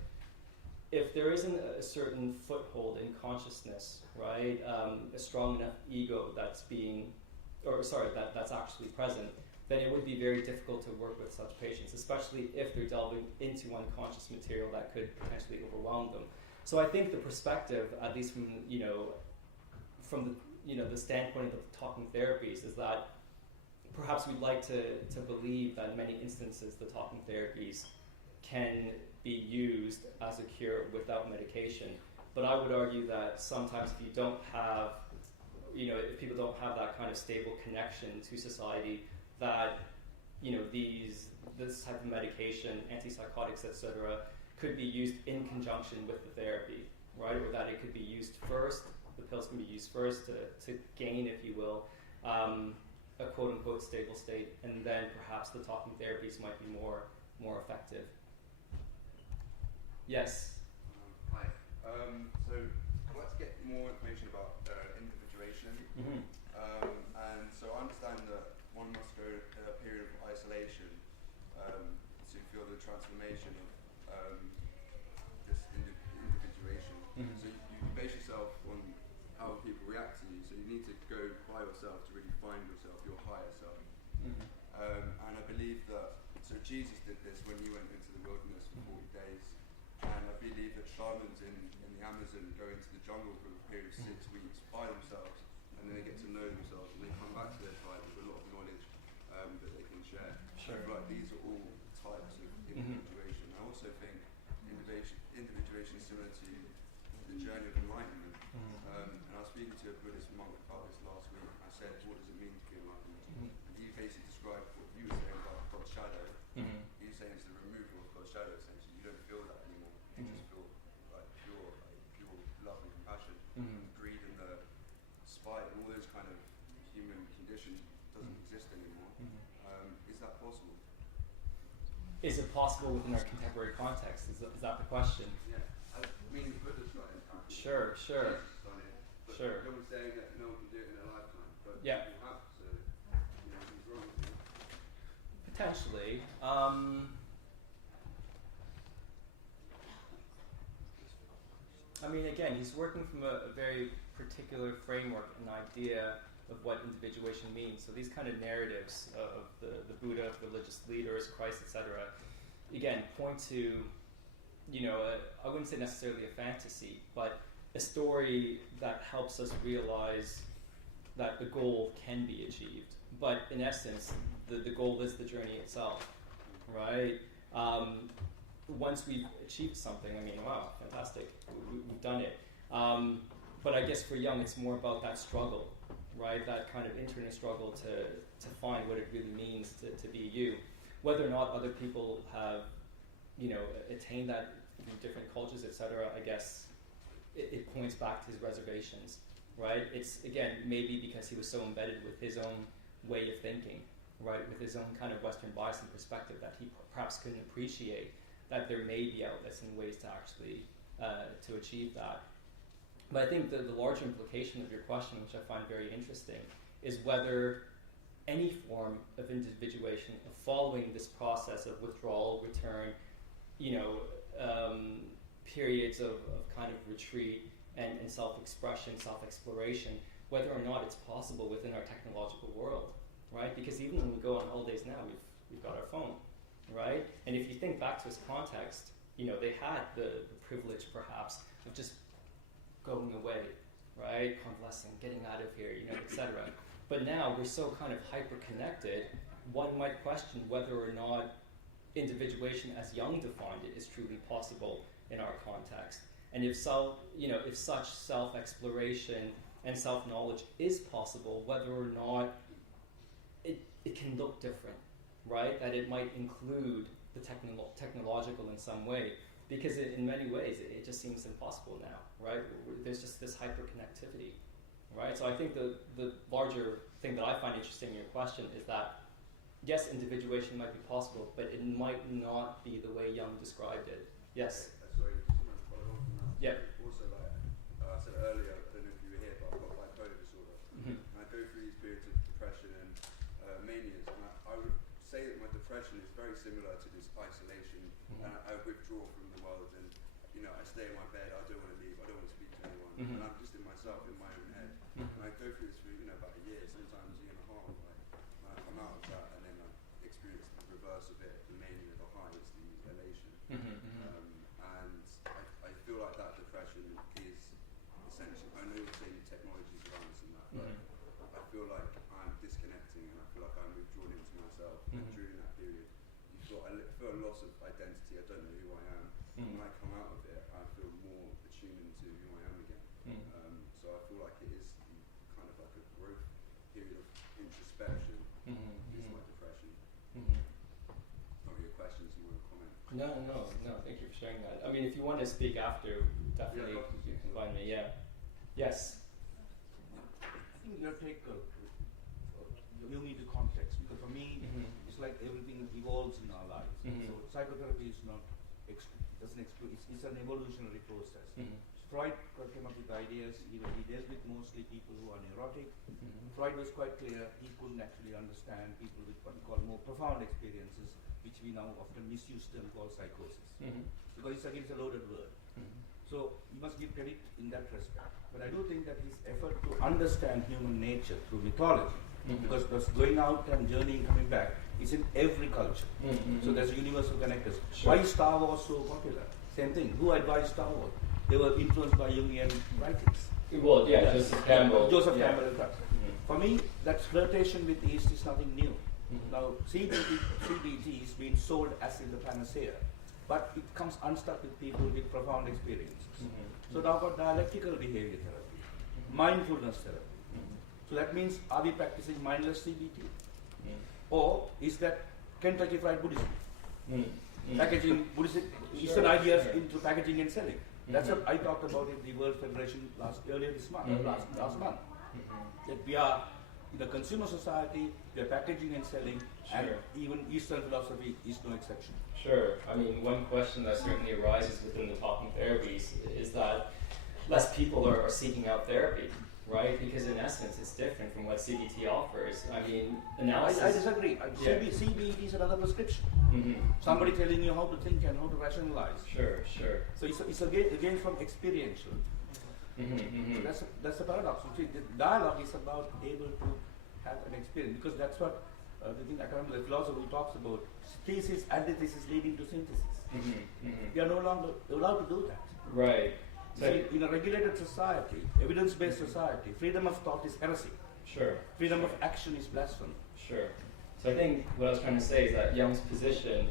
if there isn't a certain foothold in consciousness, right, a strong enough ego that's that's actually present, then it would be very difficult to work with such patients, especially if they're delving into unconscious material that could potentially overwhelm them. So I think the perspective, at least from the standpoint of the talking therapies, is that perhaps we'd like to believe that in many instances the talking therapies can be used as a cure without medication. But I would argue that sometimes if you don't have, if people don't have that kind of stable connection to society, that, this type of medication, antipsychotics, etc., could be used in conjunction with the therapy, right? Or that it could be used first, the pills can be used first to gain, if you will, a quote-unquote stable state, and then perhaps the talking therapies might be more effective. Yes? Hi. So I'd like to get more information about individuation. Mm-hmm. And so I understand that one must go a period of isolation to feel the transformation of this individuation. Mm-hmm. So you base yourself on how people react to you. So you need to go by yourself to really find yourself, your higher self. Mm-hmm. And I believe that, so Jesus did this when he went into the wilderness for 40 days. And I believe that shamans in the Amazon go into the jungle for a period of 6 weeks by themselves, and then they get to know themselves, and they come back to their tribe with a lot of knowledge that they can share. Sure. Right, these are all types of individuation. I also think individuation is similar to the journey of enlightenment. And I was speaking to a Buddhist monk about this last week. I said, what does it mean to be enlightened? And he basically described what you were saying about God's shadow. He was saying it's the removal of God's shadow, essentially. You don't feel that anymore. You just feel like pure love and compassion. Greed and the spite and all those kind of human conditions doesn't exist anymore. Is that possible? Is it possible within our contemporary context? Is that the question? Yeah. I mean, Buddha's got it. Sure. Jesus done it. But Sure. no one's saying that no one can do it in their lifetime. But Yeah. people have, so he's wrong with you. Potentially. I mean, again, he's working from a very particular framework and idea of what individuation means. So these kind of narratives of the Buddha, of religious leaders, Christ, etc., again, point to, I wouldn't say necessarily a fantasy, but a story that helps us realize that the goal can be achieved. But in essence, the goal is the journey itself, right? Once we've achieved something, I mean, wow, fantastic, we've done it. But I guess for Jung, it's more about that struggle, right? That kind of internal struggle to find what it really means to be you. Whether or not other people have, attained that in different cultures, etc., I guess it points back to his reservations, right? It's, again, maybe because he was so embedded with his own way of thinking, right? With his own kind of Western bias and perspective that he perhaps couldn't appreciate that there may be outlets and ways to actually to achieve that. But I think the larger implication of your question, which I find very interesting, is whether any form of individuation of following this process of withdrawal, return, periods of kind of retreat and self-expression, self-exploration, whether or not it's possible within our technological world, right? Because even when we go on holidays now, we've got our phone, right? And if you think back to his context, they had the privilege perhaps of just going away, right? Convalescing, getting out of here, etc. But now we're so kind of hyper-connected, one might question whether or not individuation as Jung defined it is truly possible in our context. And if such self-exploration and self-knowledge is possible, whether or not it can look different, right? That it might include the technological in some way, because in many ways it just seems impossible now, right? There's just this hyperconnectivity, right? So I think the larger thing that I find interesting in your question is that yes, individuation might be possible, but it might not be the way Jung described it. Yes? Sorry, just want to follow on from that. Yeah. Also, I said earlier, I don't know if you were here, but I've got bipolar disorder. Mm-hmm. And I go through these periods of depression and manias, and I would say that my depression is very similar to this isolation, and I withdraw from the world, and I stay in my bed, I don't want to leave, I don't want to speak to anyone, and I'm just in myself, in my own head. And I go through this for about a year, sometimes a year and a half, when I come out of that, and then I experience the reverse of it, the mania, the high, it's the elation. And I feel like that depression is essentially, I know you're saying technology's around us and that, but I feel like I'm disconnecting, and I feel like I'm withdrawn into myself. And during that period, I feel a loss of identity, I don't know who I am. When I come out of it, I feel more attuned into who I am again. So I feel like it is kind of like a growth period of introspection. Is my depression. Not really a question, if you want to comment. No, thank you for sharing that. I mean, if you want to speak after, definitely you can find me, yeah. Yes? I think your take, you need the context, because for me, it's like everything evolves in our lives. So psychotherapy is not, doesn't exclude, it's an evolutionary process. Freud came up with ideas, he dealt with mostly people who are neurotic. Freud was quite clear, he couldn't actually understand people with what we call more profound experiences, which we now often misuse term called psychosis. Because it's a loaded word. So you must give credit in that respect. But I do think that his effort to understand human nature through mythology, because going out and journeying, coming back, is in every culture. So there's universal connectors. Why is Star Wars so popular? Same thing. Who advised Star Wars? They were influenced by Jungian writings. Well, yeah, Joseph Campbell. Campbell and that. For me, that flirtation with the East is nothing new. Now, CBT is being sold as in the panacea, but it comes unstuck with people with profound experiences. So now got dialectical behavior therapy, mindfulness therapy. So that means, are we practicing mindless CBT? Or is that Kentucky Fried Buddhism? Packaging Buddhism, Eastern ideas into packaging and selling. That's what I talked about in the World Federation earlier this month, last month. That we are in a consumer society, we are packaging and selling, and Sure. even Eastern philosophy is no exception. Sure. I mean, one question that certainly arises within the talking therapies is that less people are seeking out therapy, right? Because in essence, it's different from what CBT offers. I mean, analysis. I disagree. Yeah. CBT is another prescription. Mhm. Somebody telling you how to think and how to rationalize. Sure, sure. So it's again from experiential. So that's a paradox. You see, the dialogue is about able to have an experience, because that's what the thing academic philosophy talks about: thesis, antithesis leading to synthesis. We are no longer allowed to do that. Right. So in a regulated society, evidence-based society, freedom of thought is heresy. Sure. Freedom of action is blasphemy. Sure. So I think what I was trying to say is that Jung's position,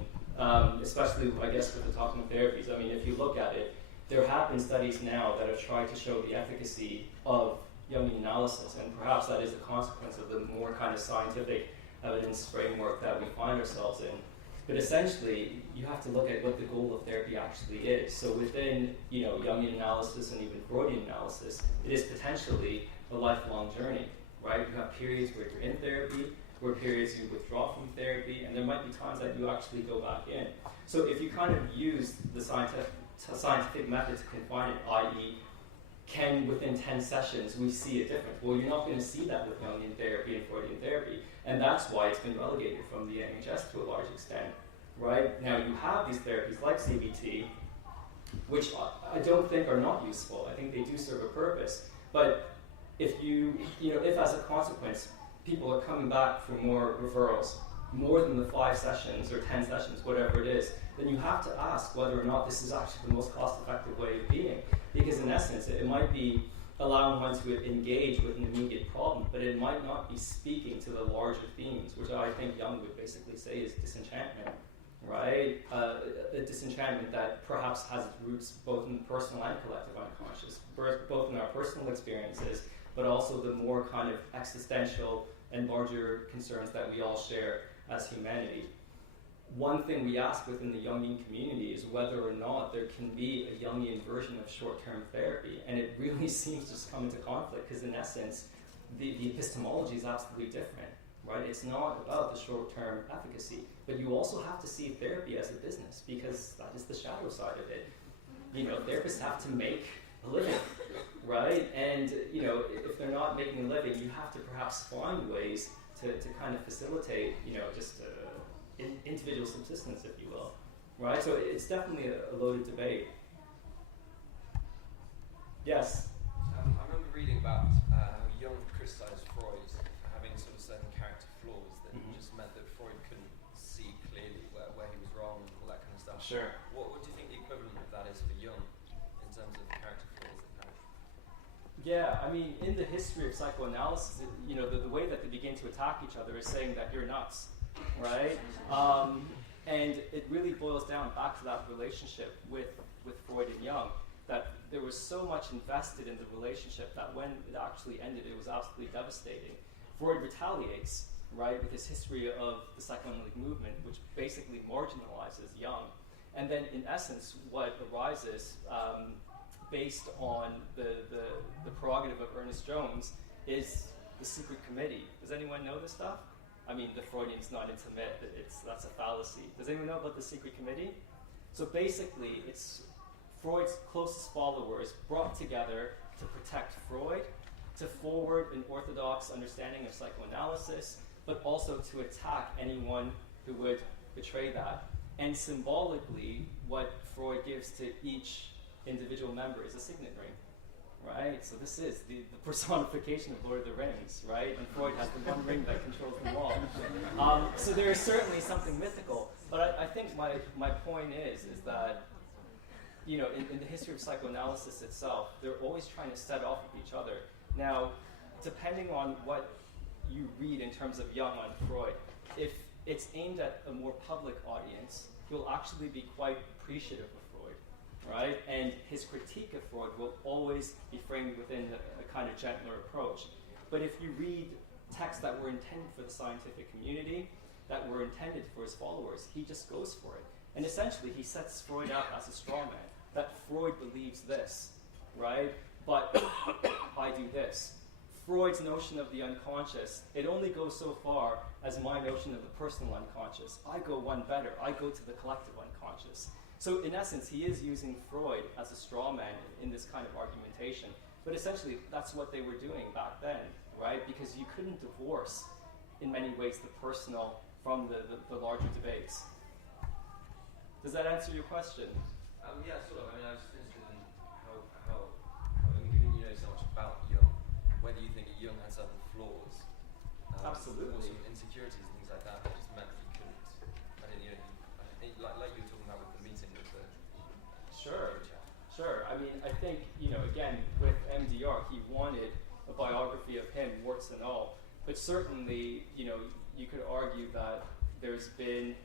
especially I guess with the talking therapies, I mean, if you look at it, there have been studies now that have tried to show the efficacy of Jungian analysis, and perhaps that is a consequence of the more kind of scientific evidence framework that we find ourselves in. But essentially, you have to look at what the goal of therapy actually is. So within, Jungian analysis and even Freudian analysis, it is potentially a lifelong journey, right? You have periods where you're in therapy, where periods you withdraw from therapy, and there might be times that you actually go back in. So if you kind of use the scientific method to confine it, i.e., can within 10 sessions we see a difference? Well, you're not going to see that with Jungian therapy and Freudian therapy, and that's why it's been relegated from the NHS to a large extent, right? Now you have these therapies like CBT, which I don't think are not useful. I think they do serve a purpose, but if if as a consequence people are coming back for more referrals, more than the 5 sessions or 10 sessions, whatever it is, then you have to ask whether or not this is actually the most cost-effective way of being. Because in essence, it might be allowing one to engage with an immediate problem, but it might not be speaking to the larger themes, which I think Jung would basically say is disenchantment, right? A disenchantment that perhaps has its roots both in the personal and collective unconscious, both in our personal experiences, but also the more kind of existential and larger concerns that we all share as humanity. One thing we ask within the Jungian community is whether or not there can be a Jungian version of short-term therapy, and it really seems to just come into conflict, because in essence, the epistemology is absolutely different, right? It's not about the short-term efficacy, but you also have to see therapy as a business, because that is the shadow side of it. Therapists have to make a living, right? And, if they're not making a living, you have to perhaps find ways to kind of facilitate, individual subsistence, if you will, right? So it's definitely a loaded debate. Yes? I remember reading about how Jung criticised Freud for having sort of certain character flaws that just meant that Freud couldn't see clearly where he was wrong and all that kind of stuff. Sure. What do you think the equivalent of that is for Jung in terms of character flaws and kind of? Yeah, I mean, in the history of psychoanalysis, the way that they begin to attack each other is saying that you're nuts, right? And it really boils down back to that relationship with Freud and Jung, that there was so much invested in the relationship that when it actually ended, it was absolutely devastating. Freud retaliates, right, with his history of the psychoanalytic movement, which basically marginalizes Jung. And then, in essence, what arises, based on the prerogative of Ernest Jones, is the secret committee. Does anyone know this stuff? I mean, the Freudians not admit that that's a fallacy. Does anyone know about the secret committee? So basically, it's Freud's closest followers brought together to protect Freud, to forward an orthodox understanding of psychoanalysis, but also to attack anyone who would betray that. And symbolically, what Freud gives to each individual member is a signet ring, right? So this is the personification of Lord of the Rings, right? And Freud has the one ring that controls them all. So there is certainly something mythical, but I think my point is that, in the history of psychoanalysis itself, they're always trying to set off with each other. Now, depending on what you read in terms of Jung on Freud, if it's aimed at a more public audience, you'll actually be quite appreciative of Freud, right? And his critique of Freud will always be framed within a kind of gentler approach. But if you read texts that were intended for the scientific community, that were intended for his followers, he just goes for it. And essentially, he sets Freud up as a straw man, that Freud believes this, right? But I do this. Freud's notion of the unconscious, it only goes so far as my notion of the personal unconscious. I go one better. I go to the collective unconscious. So in essence, he is using Freud as a straw man in this kind of argumentation. But essentially, that's what they were doing back then, right? Because you couldn't divorce, in many ways, the personal from the larger debates. Does that answer your question? Yeah, sort of. I mean, I was just interested in how I mean, given you know so much about Jung, whether you think Jung had certain flaws, Absolutely. or sort of insecurities and things like that, that just meant that you couldn't. I didn't, you know, like you were talking about with the meeting with the. Sure. I mean, I think, again, with MDR, he wanted a biography of him, warts and all. But certainly, you could argue that there's been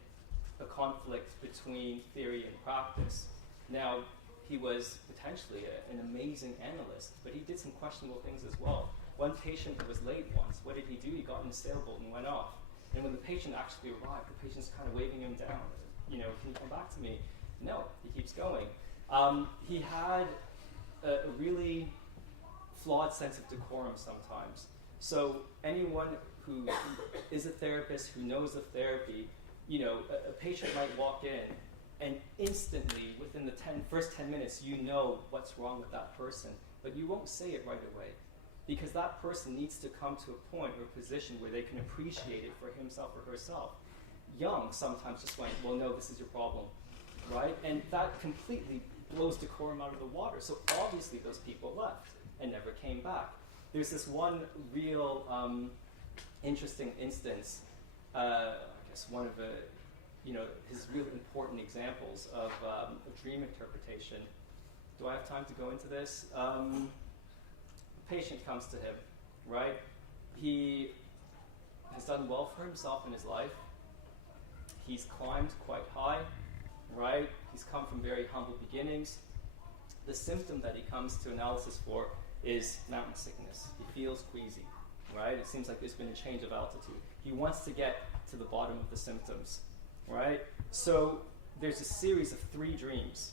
a conflict between theory and practice. Now, he was potentially an amazing analyst, but he did some questionable things as well. One patient was late once. What did he do? He got in a sailboat and went off. And when the patient actually arrived, the patient's kind of waving him down. Can you come back to me? No, he keeps going. He had a really flawed sense of decorum sometimes. So anyone who is a therapist, who knows of therapy, a patient might walk in and instantly, within the first 10 minutes, you know what's wrong with that person. But you won't say it right away, because that person needs to come to a point or position where they can appreciate it for himself or herself. Jung sometimes just went, well, no, this is your problem, right? And that completely blows decorum out of the water. So obviously those people left and never came back. There's this one real interesting instance, I guess one of his real important examples of dream interpretation. Do I have time to go into this? A patient comes to him, right? He has done well for himself in his life. He's climbed quite high, right? He's come from very humble beginnings. The symptom that he comes to analysis for is mountain sickness. He feels queasy, right? It seems like there's been a change of altitude. He wants to get to the bottom of the symptoms, right? So there's a series of 3 dreams,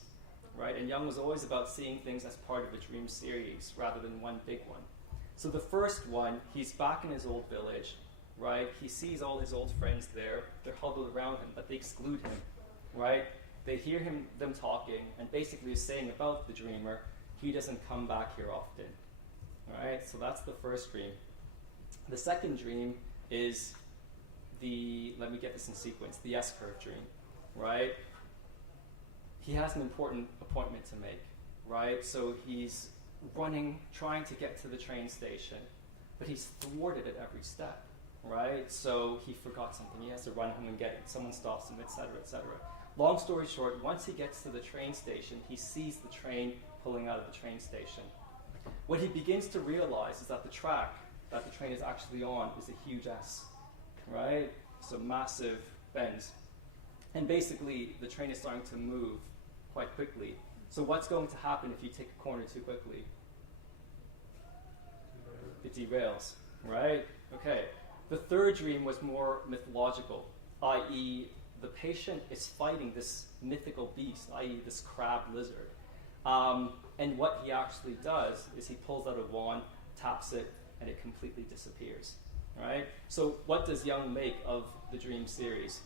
right? And Jung was always about seeing things as part of a dream series rather than one big one. So the first one, he's back in his old village, right? He sees all his old friends there. They're huddled around him, but they exclude him, right? They hear them talking, and basically is saying about the dreamer, he doesn't come back here often, right? So that's the first dream. The second dream is let me get this in sequence, the S-curve dream, right? He has an important appointment to make, right? So he's running, trying to get to the train station, but he's thwarted at every step, right? So he forgot something. He has to run home and get it. Someone stops him, etc., etc. Long story short, once he gets to the train station, he sees the train pulling out of the train station. What he begins to realize is that the track that the train is actually on is a huge S, right? So massive bends. And basically, the train is starting to move quite quickly. So what's going to happen if you take a corner too quickly? It derails, right? Okay. The third dream was more mythological, i.e., the patient is fighting this mythical beast, i.e., this crab lizard. And what he actually does is he pulls out a wand, taps it, and it completely disappears, right? So what does Jung make of the dream series?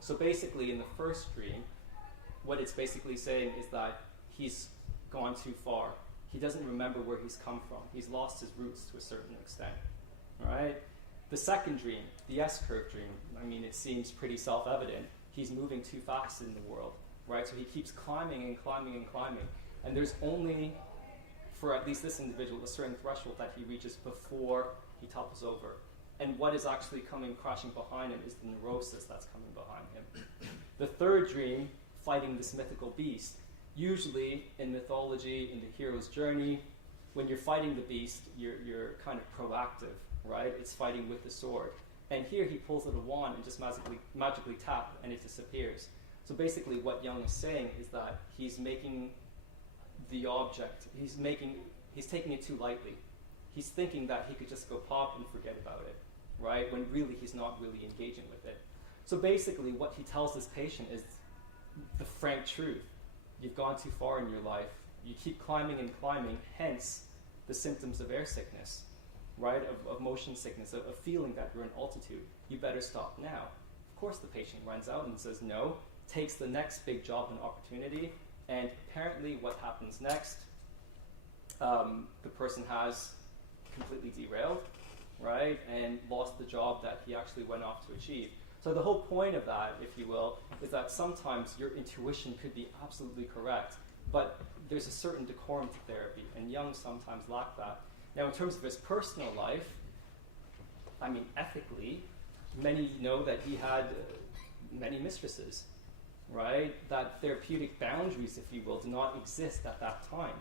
So basically, in the first dream, what it's basically saying is that he's gone too far. He doesn't remember where he's come from. He's lost his roots to a certain extent, right? The second dream, the S-curve dream, I mean, it seems pretty self-evident. He's moving too fast in the world, right? So he keeps climbing and climbing and climbing. And there's only, for at least this individual, a certain threshold that he reaches before he topples over. And what is actually coming crashing behind him is the neurosis that's coming behind him. The third dream, fighting this mythical beast. Usually in mythology, in the hero's journey, when you're fighting the beast, you're kind of proactive, right? It's fighting with the sword. And here he pulls out a wand and just magically tap, and it disappears. So basically what Jung is saying is that he's making the object, he's taking it too lightly. He's thinking that he could just go pop and forget about it, right? When really he's not really engaging with it. So basically what he tells this patient is the frank truth. You've gone too far in your life. You keep climbing and climbing, hence the symptoms of air sickness, right, of motion sickness, of feeling that you're in altitude. You better stop now. Of course, the patient runs out and says no, takes the next big job and opportunity, and apparently what happens next, the person has completely derailed, right, and lost the job that he actually went off to achieve. So the whole point of that, if you will, is that sometimes your intuition could be absolutely correct, but there's a certain decorum to therapy, and Jung sometimes lacked that. Now, in terms of his personal life, I mean, ethically, many know that he had many mistresses, right? That therapeutic boundaries, if you will, do not exist at that time.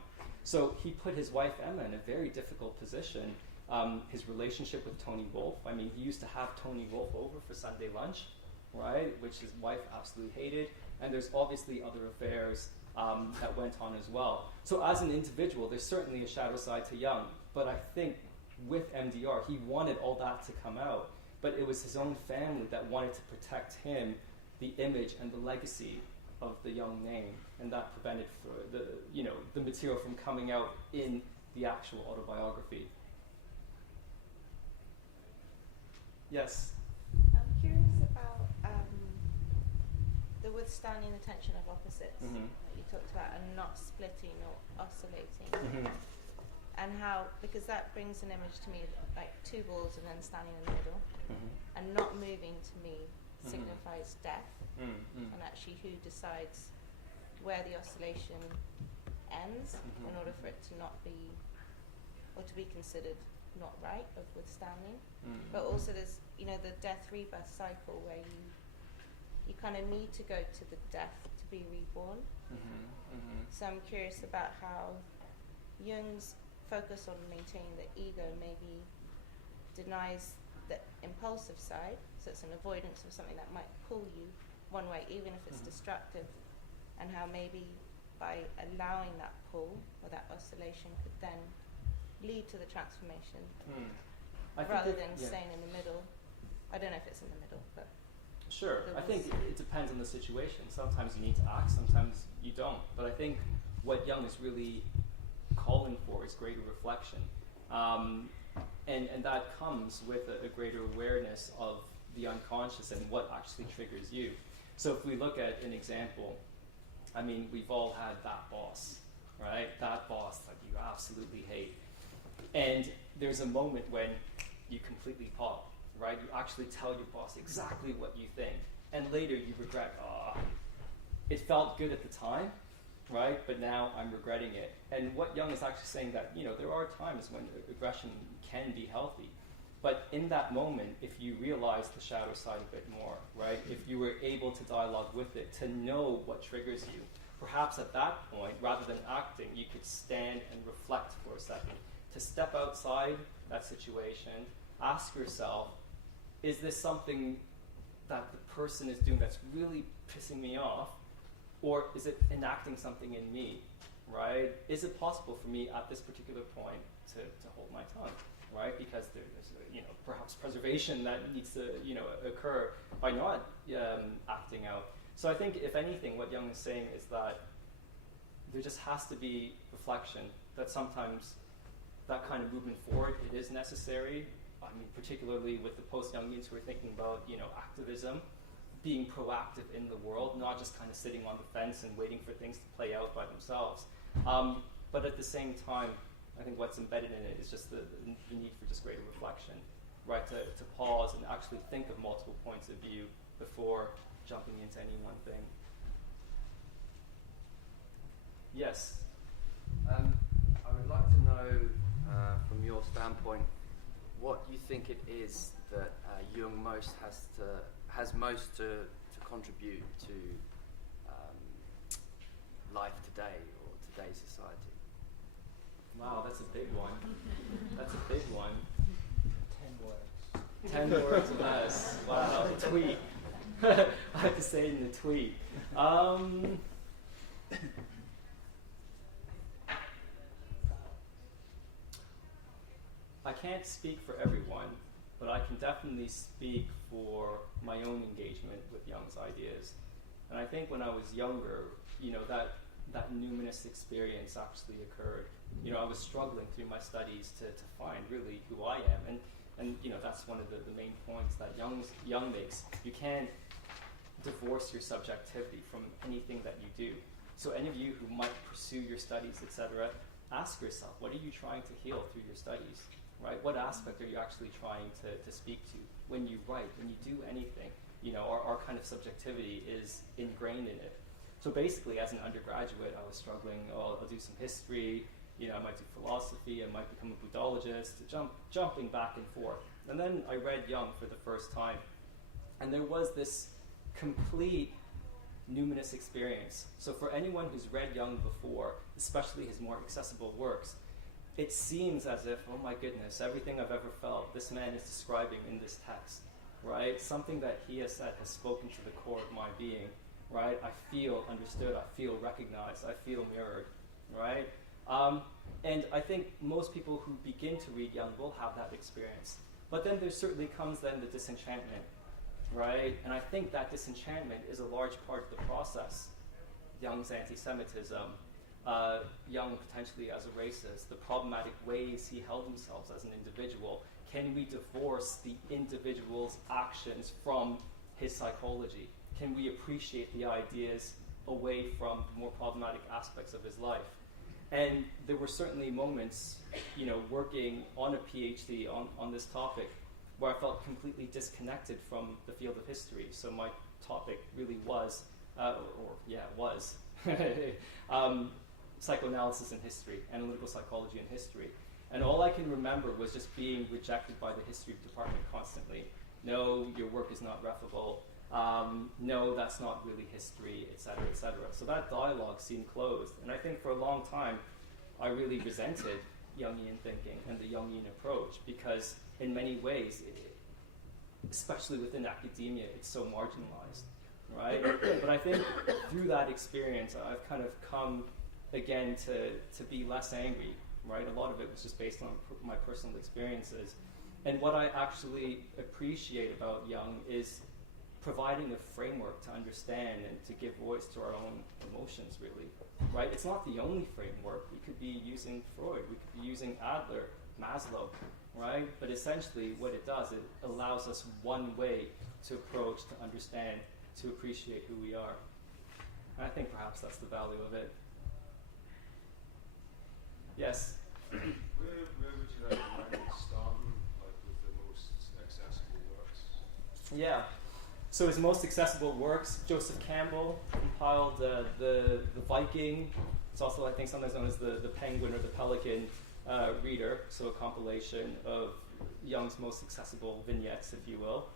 So he put his wife Emma in a very difficult position. His relationship with Tony Wolff, I mean, he used to have Tony Wolff over for Sunday lunch, right? Which his wife absolutely hated. And there's obviously other affairs that went on as well. So as an individual, there's certainly a shadow side to Jung. But I think with MDR, he wanted all that to come out. But it was his own family that wanted to protect him, the image and the legacy of the Jung name, and that prevented the material from coming out in the actual autobiography. Yes. I'm curious about the withstanding the tension of opposites that you talked about, and not splitting or oscillating, and how, because that brings an image to me like two balls and then standing in the middle, and not moving to me signifies death, and actually who decides where the oscillation ends in order for it to not be, or to be considered not right of withstanding. But also there's, the death rebirth cycle where you kind of need to go to the death to be reborn. So I'm curious about how Jung's focus on maintaining the ego maybe denies the impulsive side, so it's an avoidance of something that might pull you one way, even if it's destructive, and how maybe by allowing that pull or that oscillation could then lead to the transformation rather than staying in the middle. I don't know if it's in the middle, but sure. I think it depends on the situation. Sometimes you need to act, sometimes you don't. But I think what Jung is really calling for is greater reflection. And that comes with a greater awareness of the unconscious and what actually triggers you. So if we look at an example, I mean, we've all had that boss, right? That boss that you absolutely hate. And there's a moment when you completely pop, right? You actually tell your boss exactly what you think. And later you regret, it felt good at the time, right? But now I'm regretting it. And what Jung is actually saying that, there are times when aggression can be healthy. But in that moment, if you realize the shadow side a bit more, right? If you were able to dialogue with it, to know what triggers you, perhaps at that point, rather than acting, you could stand and reflect for a second. To step outside that situation, ask yourself, is this something that the person is doing that's really pissing me off? Or is it enacting something in me, right? Is it possible for me at this particular point to hold my tongue, right? Because there's perhaps preservation that needs to occur by not acting out. So I think if anything, what Jung is saying is that there just has to be reflection, that sometimes that kind of movement forward, it is necessary. I mean, particularly with the post-Jungians who are thinking about, activism, being proactive in the world, not just kind of sitting on the fence and waiting for things to play out by themselves. But at the same time, I think what's embedded in it is just the need for just greater reflection, right? To pause and actually think of multiple points of view before jumping into any one thing. Yes? I would like to know, from your standpoint, what you think it is that Jung has most to contribute to life today or today's society. Wow, that's a big one. That's a big one. 10 words. 10 words or less. Wow, a tweet. I have to say it in the tweet. I can't speak for everyone, but I can definitely speak for my own engagement with Jung's ideas. And I think when I was younger, that numinous experience actually occurred. You know, I was struggling through my studies to find really who I am, and you know, that's one of the main points that Jung makes. You can't divorce your subjectivity from anything that you do. So any of you who might pursue your studies, etc., ask yourself, what are you trying to heal through your studies, right? What aspect are you actually trying to speak to? When you write, when you do anything, you know, our kind of subjectivity is ingrained in it. So basically, as an undergraduate, I was struggling, I'll do some history, you know, I might do philosophy, I might become a Buddhologist, jumping back and forth. And then I read Jung for the first time, and there was this complete numinous experience. So for anyone who's read Jung before, especially his more accessible works, it seems as if, oh my goodness, everything I've ever felt, this man is describing in this text, right? Something that he has said has spoken to the core of my being, right? I feel understood, I feel recognized, I feel mirrored, right? And I think most people who begin to read Jung will have that experience. But then there certainly comes then the disenchantment, right? And I think that disenchantment is a large part of the process. Jung's anti-Semitism, Jung potentially as a racist, the problematic ways he held himself as an individual. Can we divorce the individual's actions from his psychology? Can we appreciate the ideas away from the more problematic aspects of his life? And there were certainly moments, you know, working on a PhD on this topic where I felt completely disconnected from the field of history. So my topic really was, psychoanalysis in history, analytical psychology in history. And all I can remember was just being rejected by the history department constantly. No, your work is not refable. No, that's not really history, etc., etc. So that dialogue seemed closed. And I think for a long time, I really resented Jungian thinking and the Jungian approach because in many ways, especially within academia, it's so marginalized, right? But I think through that experience, I've kind of come again to be less angry, right? A lot of it was just based on my personal experiences. And what I actually appreciate about Jung is providing a framework to understand and to give voice to our own emotions, really, right? It's not the only framework. We could be using Freud, we could be using Adler, Maslow, right? But essentially what it does, it allows us one way to approach, to understand, to appreciate who we are. And I think perhaps that's the value of it. Yes? Where would you recommend starting, like, with the most accessible works? Yeah. So his most accessible works, Joseph Campbell compiled the Viking. It's also, I think, sometimes known as the Penguin or the Pelican Reader, so a compilation of Jung's most accessible vignettes, if you will.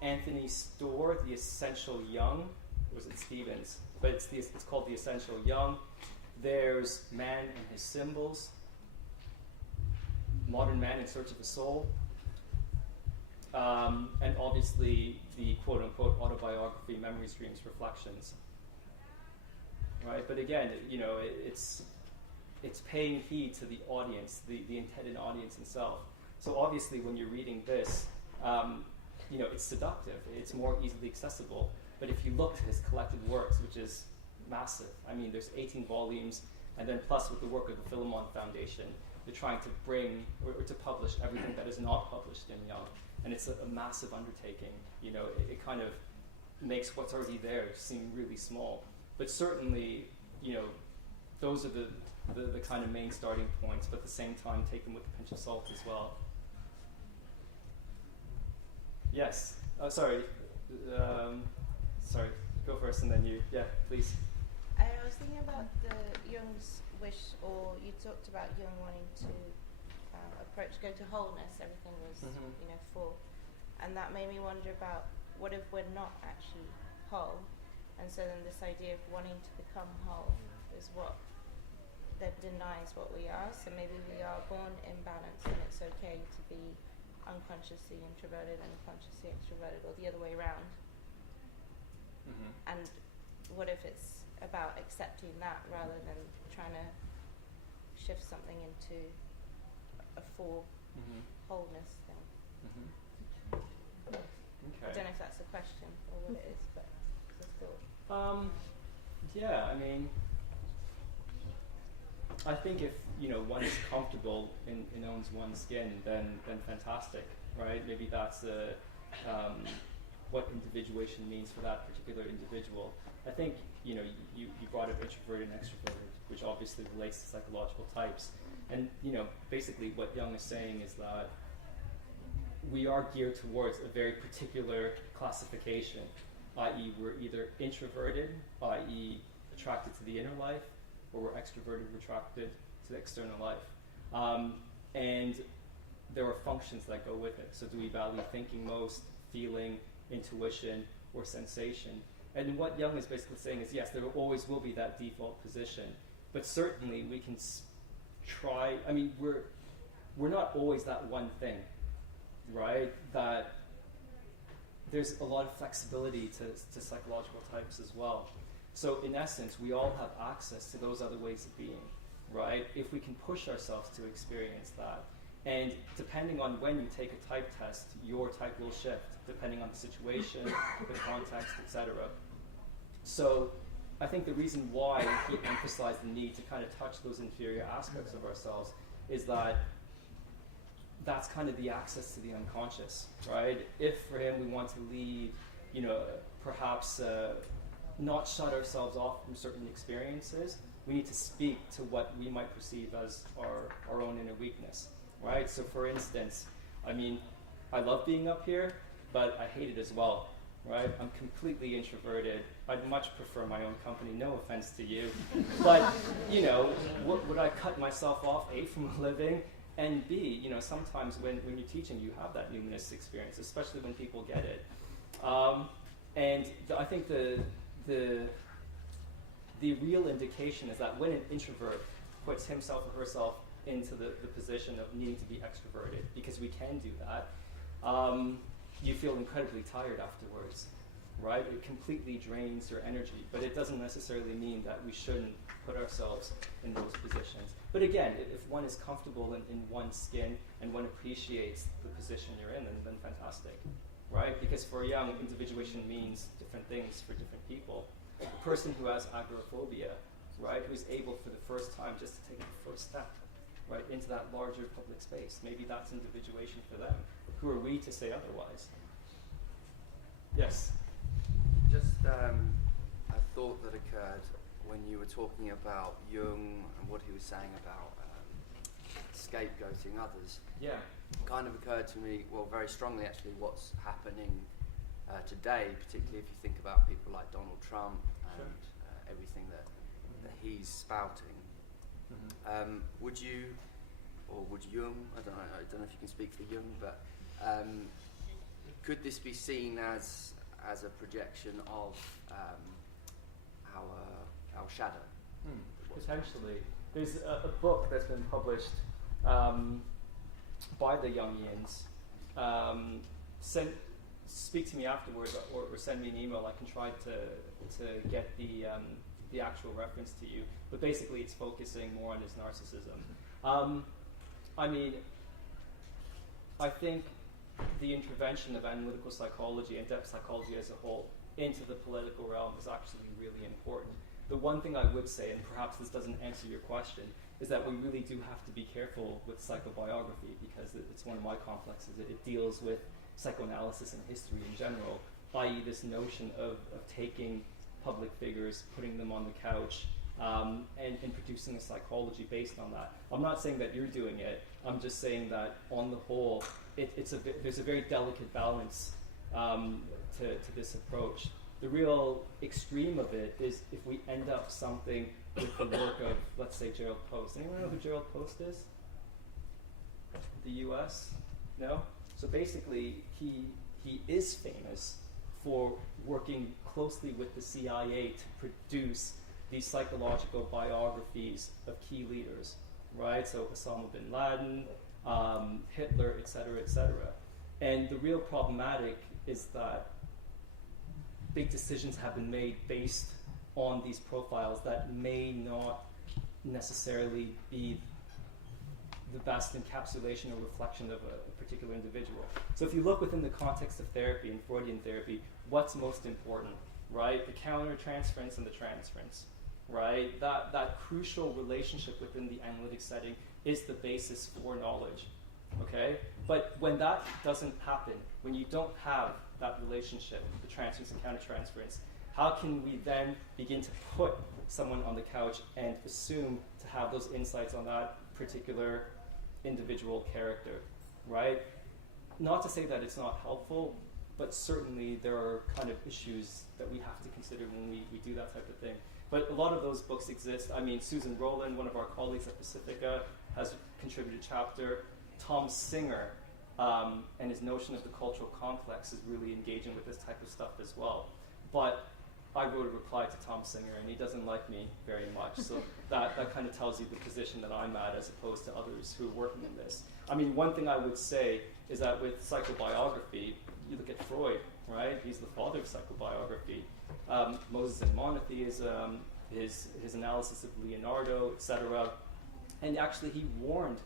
Anthony Storr, The Essential Jung, or was it Stevens? But it's called The Essential Jung. There's Man and His Symbols, Modern Man in Search of a Soul, and obviously the quote-unquote autobiography, Memories, Dreams, Reflections. Right, but again, you know, it's paying heed to the audience, the intended audience itself. So obviously, when you're reading this, you know, it's seductive. It's more easily accessible. But if you look at his collected works, which is massive, I mean, there's 18 volumes, and then plus with the work of the Philemon Foundation, they're trying to bring or to publish everything that is not published in Jung, and it's a massive undertaking. You know, it kind of makes what's already there seem really small. But certainly, you know, those are the kind of main starting points, but at the same time, take them with a pinch of salt as well. Yes. Oh, sorry. Sorry. Go first, and then you. Yeah, please. I was thinking about the Jung's wish, or you talked about Jung wanting to go to wholeness. Everything was, you know, full, and that made me wonder about what if we're not actually whole, and so then this idea of wanting to become whole is what that denies what we are. So maybe we are born imbalanced, and it's okay to be unconsciously introverted and consciously extroverted, or the other way around. And what if it's about accepting that rather than trying to shift something into a full wholeness thing? Okay. I don't know if that's a question or what it is, but it's a thought. Yeah, I mean, I think if one is comfortable in owns one's skin, then fantastic, right? Maybe that's what individuation means for that particular individual. I think you brought up introverted and extroverted, which obviously relates to psychological types. And basically what Jung is saying is that we are geared towards a very particular classification, i.e. we're either introverted, i.e. attracted to the inner life, or we're extroverted, attracted to the external life. And there are functions that go with it. So do we value thinking most, feeling, intuition, or sensation? And what Jung is basically saying is, yes, there always will be that default position, but certainly we can try. I mean, we're not always that one thing, right? That there's a lot of flexibility to psychological types as well. So in essence, we all have access to those other ways of being, right? If we can push ourselves to experience that. And depending on when you take a type test, your type will shift, depending on the situation, the context, etc. So I think the reason why he emphasized the need to kind of touch those inferior aspects of ourselves is that that's kind of the access to the unconscious, right? If for him we want to lead, perhaps not shut ourselves off from certain experiences, we need to speak to what we might perceive as our own inner weakness, right? So for instance, I mean, I love being up here, but I hate it as well, right? I'm completely introverted. I'd much prefer my own company, no offense to you. But, would I cut myself off, A, from a living, and B, sometimes when you're teaching, you have that numinous experience, especially when people get it. I think the real indication is that when an introvert puts himself or herself into the position of needing to be extroverted, because we can do that, you feel incredibly tired afterwards, right? It completely drains your energy, but it doesn't necessarily mean that we shouldn't put ourselves in those positions. But again, if one is comfortable in one's skin and one appreciates the position you're in, then fantastic, right? Because for Jung, individuation means different things for different people. The person who has agoraphobia, right, who's able for the first time just to take the first step, right, into that larger public space, maybe that's individuation for them. Who are we to say otherwise? Yes? Just a thought that occurred when you were talking about Jung and what he was saying about scapegoating others. Yeah. Kind of occurred to me, well, very strongly actually, what's happening today, particularly if you think about people like Donald Trump and everything that he's spouting. Mm-hmm. Would you, or would Jung, I don't know if you can speak for Jung, but could this be seen as a projection of our shadow? Potentially. There's a book that's been published by the Jungians. Speak to me afterwards, or send me an email. I can try to get the actual reference to you. But basically, it's focusing more on his narcissism. I mean, I think the intervention of analytical psychology and depth psychology as a whole into the political realm is actually really important. The one thing I would say, and perhaps this doesn't answer your question, is that we really do have to be careful with psychobiography, because it's one of my complexes. It deals with psychoanalysis and history in general, i.e. this notion of taking public figures, putting them on the couch, and producing a psychology based on that. I'm not saying that you're doing it. I'm just saying that on the whole, there's a very delicate balance to this approach. The real extreme of it is if we end up something with the work of, let's say, Gerald Post. Anyone know who Gerald Post is? The US? No? So basically, he is famous for working closely with the CIA to produce these psychological biographies of key leaders, right? So Osama bin Laden, Hitler, etc., etc. And the real problematic is that big decisions have been made based on these profiles that may not necessarily be the best encapsulation or reflection of a particular individual. So if you look within the context of therapy and Freudian therapy, what's most important, right? The counter-transference and the transference, right? That crucial relationship within the analytic setting is the basis for knowledge, okay? But when that doesn't happen, when you don't have that relationship, the transference and countertransference, how can we then begin to put someone on the couch and assume to have those insights on that particular individual character, right? Not to say that it's not helpful, but certainly there are kind of issues that we have to consider when we do that type of thing. But a lot of those books exist. I mean, Susan Rowland, one of our colleagues at Pacifica, has contributed a chapter. Tom Singer and his notion of the cultural complex is really engaging with this type of stuff as well. But I wrote a reply to Tom Singer, and he doesn't like me very much. So that kind of tells you the position that I'm at as opposed to others who are working in this. I mean, one thing I would say is that with psychobiography, you look at Freud, right? He's the father of psychobiography. Moses and monotheism, his analysis of Leonardo, etc. And actually he warned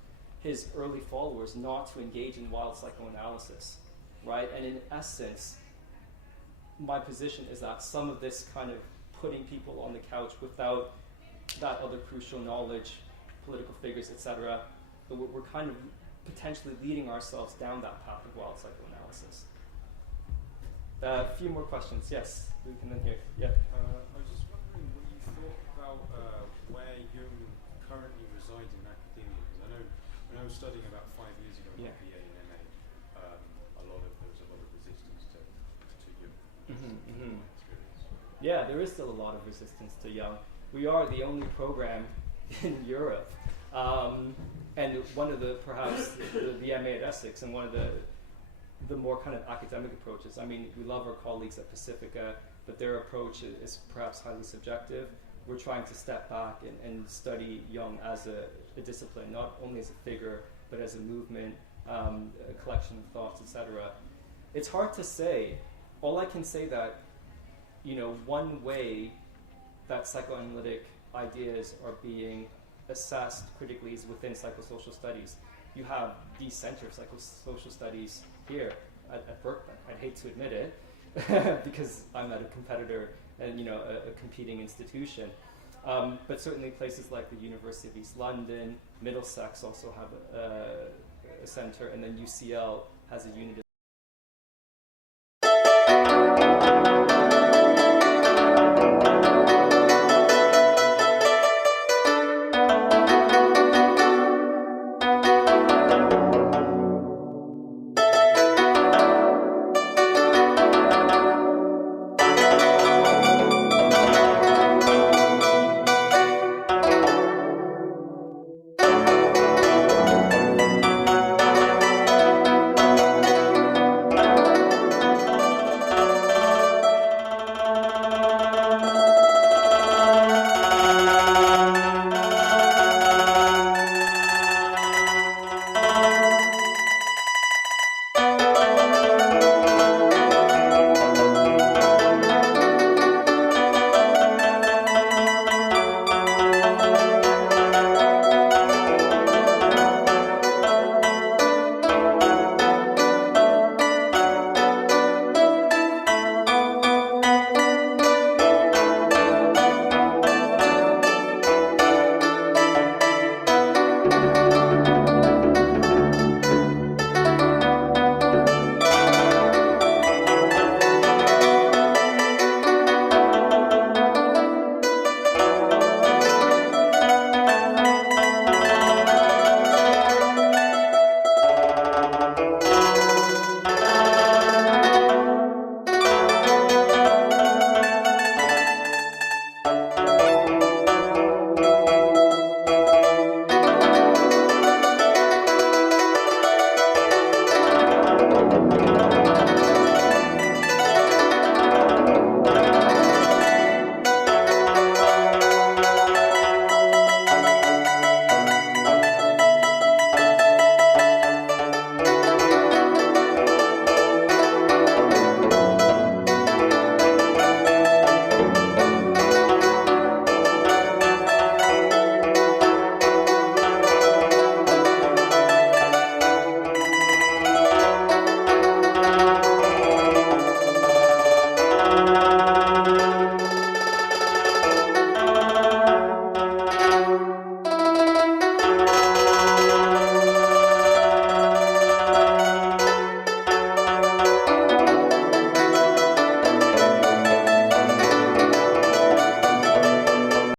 his early followers not to engage in wild psychoanalysis, right? And in essence, my position is that some of this kind of putting people on the couch without that other crucial knowledge, political figures, etc., we're kind of potentially leading ourselves down that path of wild psychoanalysis. A few more questions. Yes, we can then hear. Yeah. I was just wondering what you thought about where Jung currently resides in academia. Because I know when I was studying about 5 years ago, Yeah. BA and MA, there was a lot of resistance to Jung. Mm-hmm. My experience. Yeah, there is still a lot of resistance to Jung. We are the only program in Europe, and one of the perhaps the MA at Essex, and one of the more kind of academic approaches. I mean, we love our colleagues at Pacifica, but their approach is perhaps highly subjective. We're trying to step back and study Jung as a discipline, not only as a figure, but as a movement, a collection of thoughts, etc. It's hard to say. All I can say that, one way that psychoanalytic ideas are being assessed critically is within psychosocial studies. You have the Center of Psychosocial Studies here at Berkeley. I'd hate to admit it because I'm at a competitor and a competing institution. But certainly places like the University of East London, Middlesex also have a center, and then UCL has a unit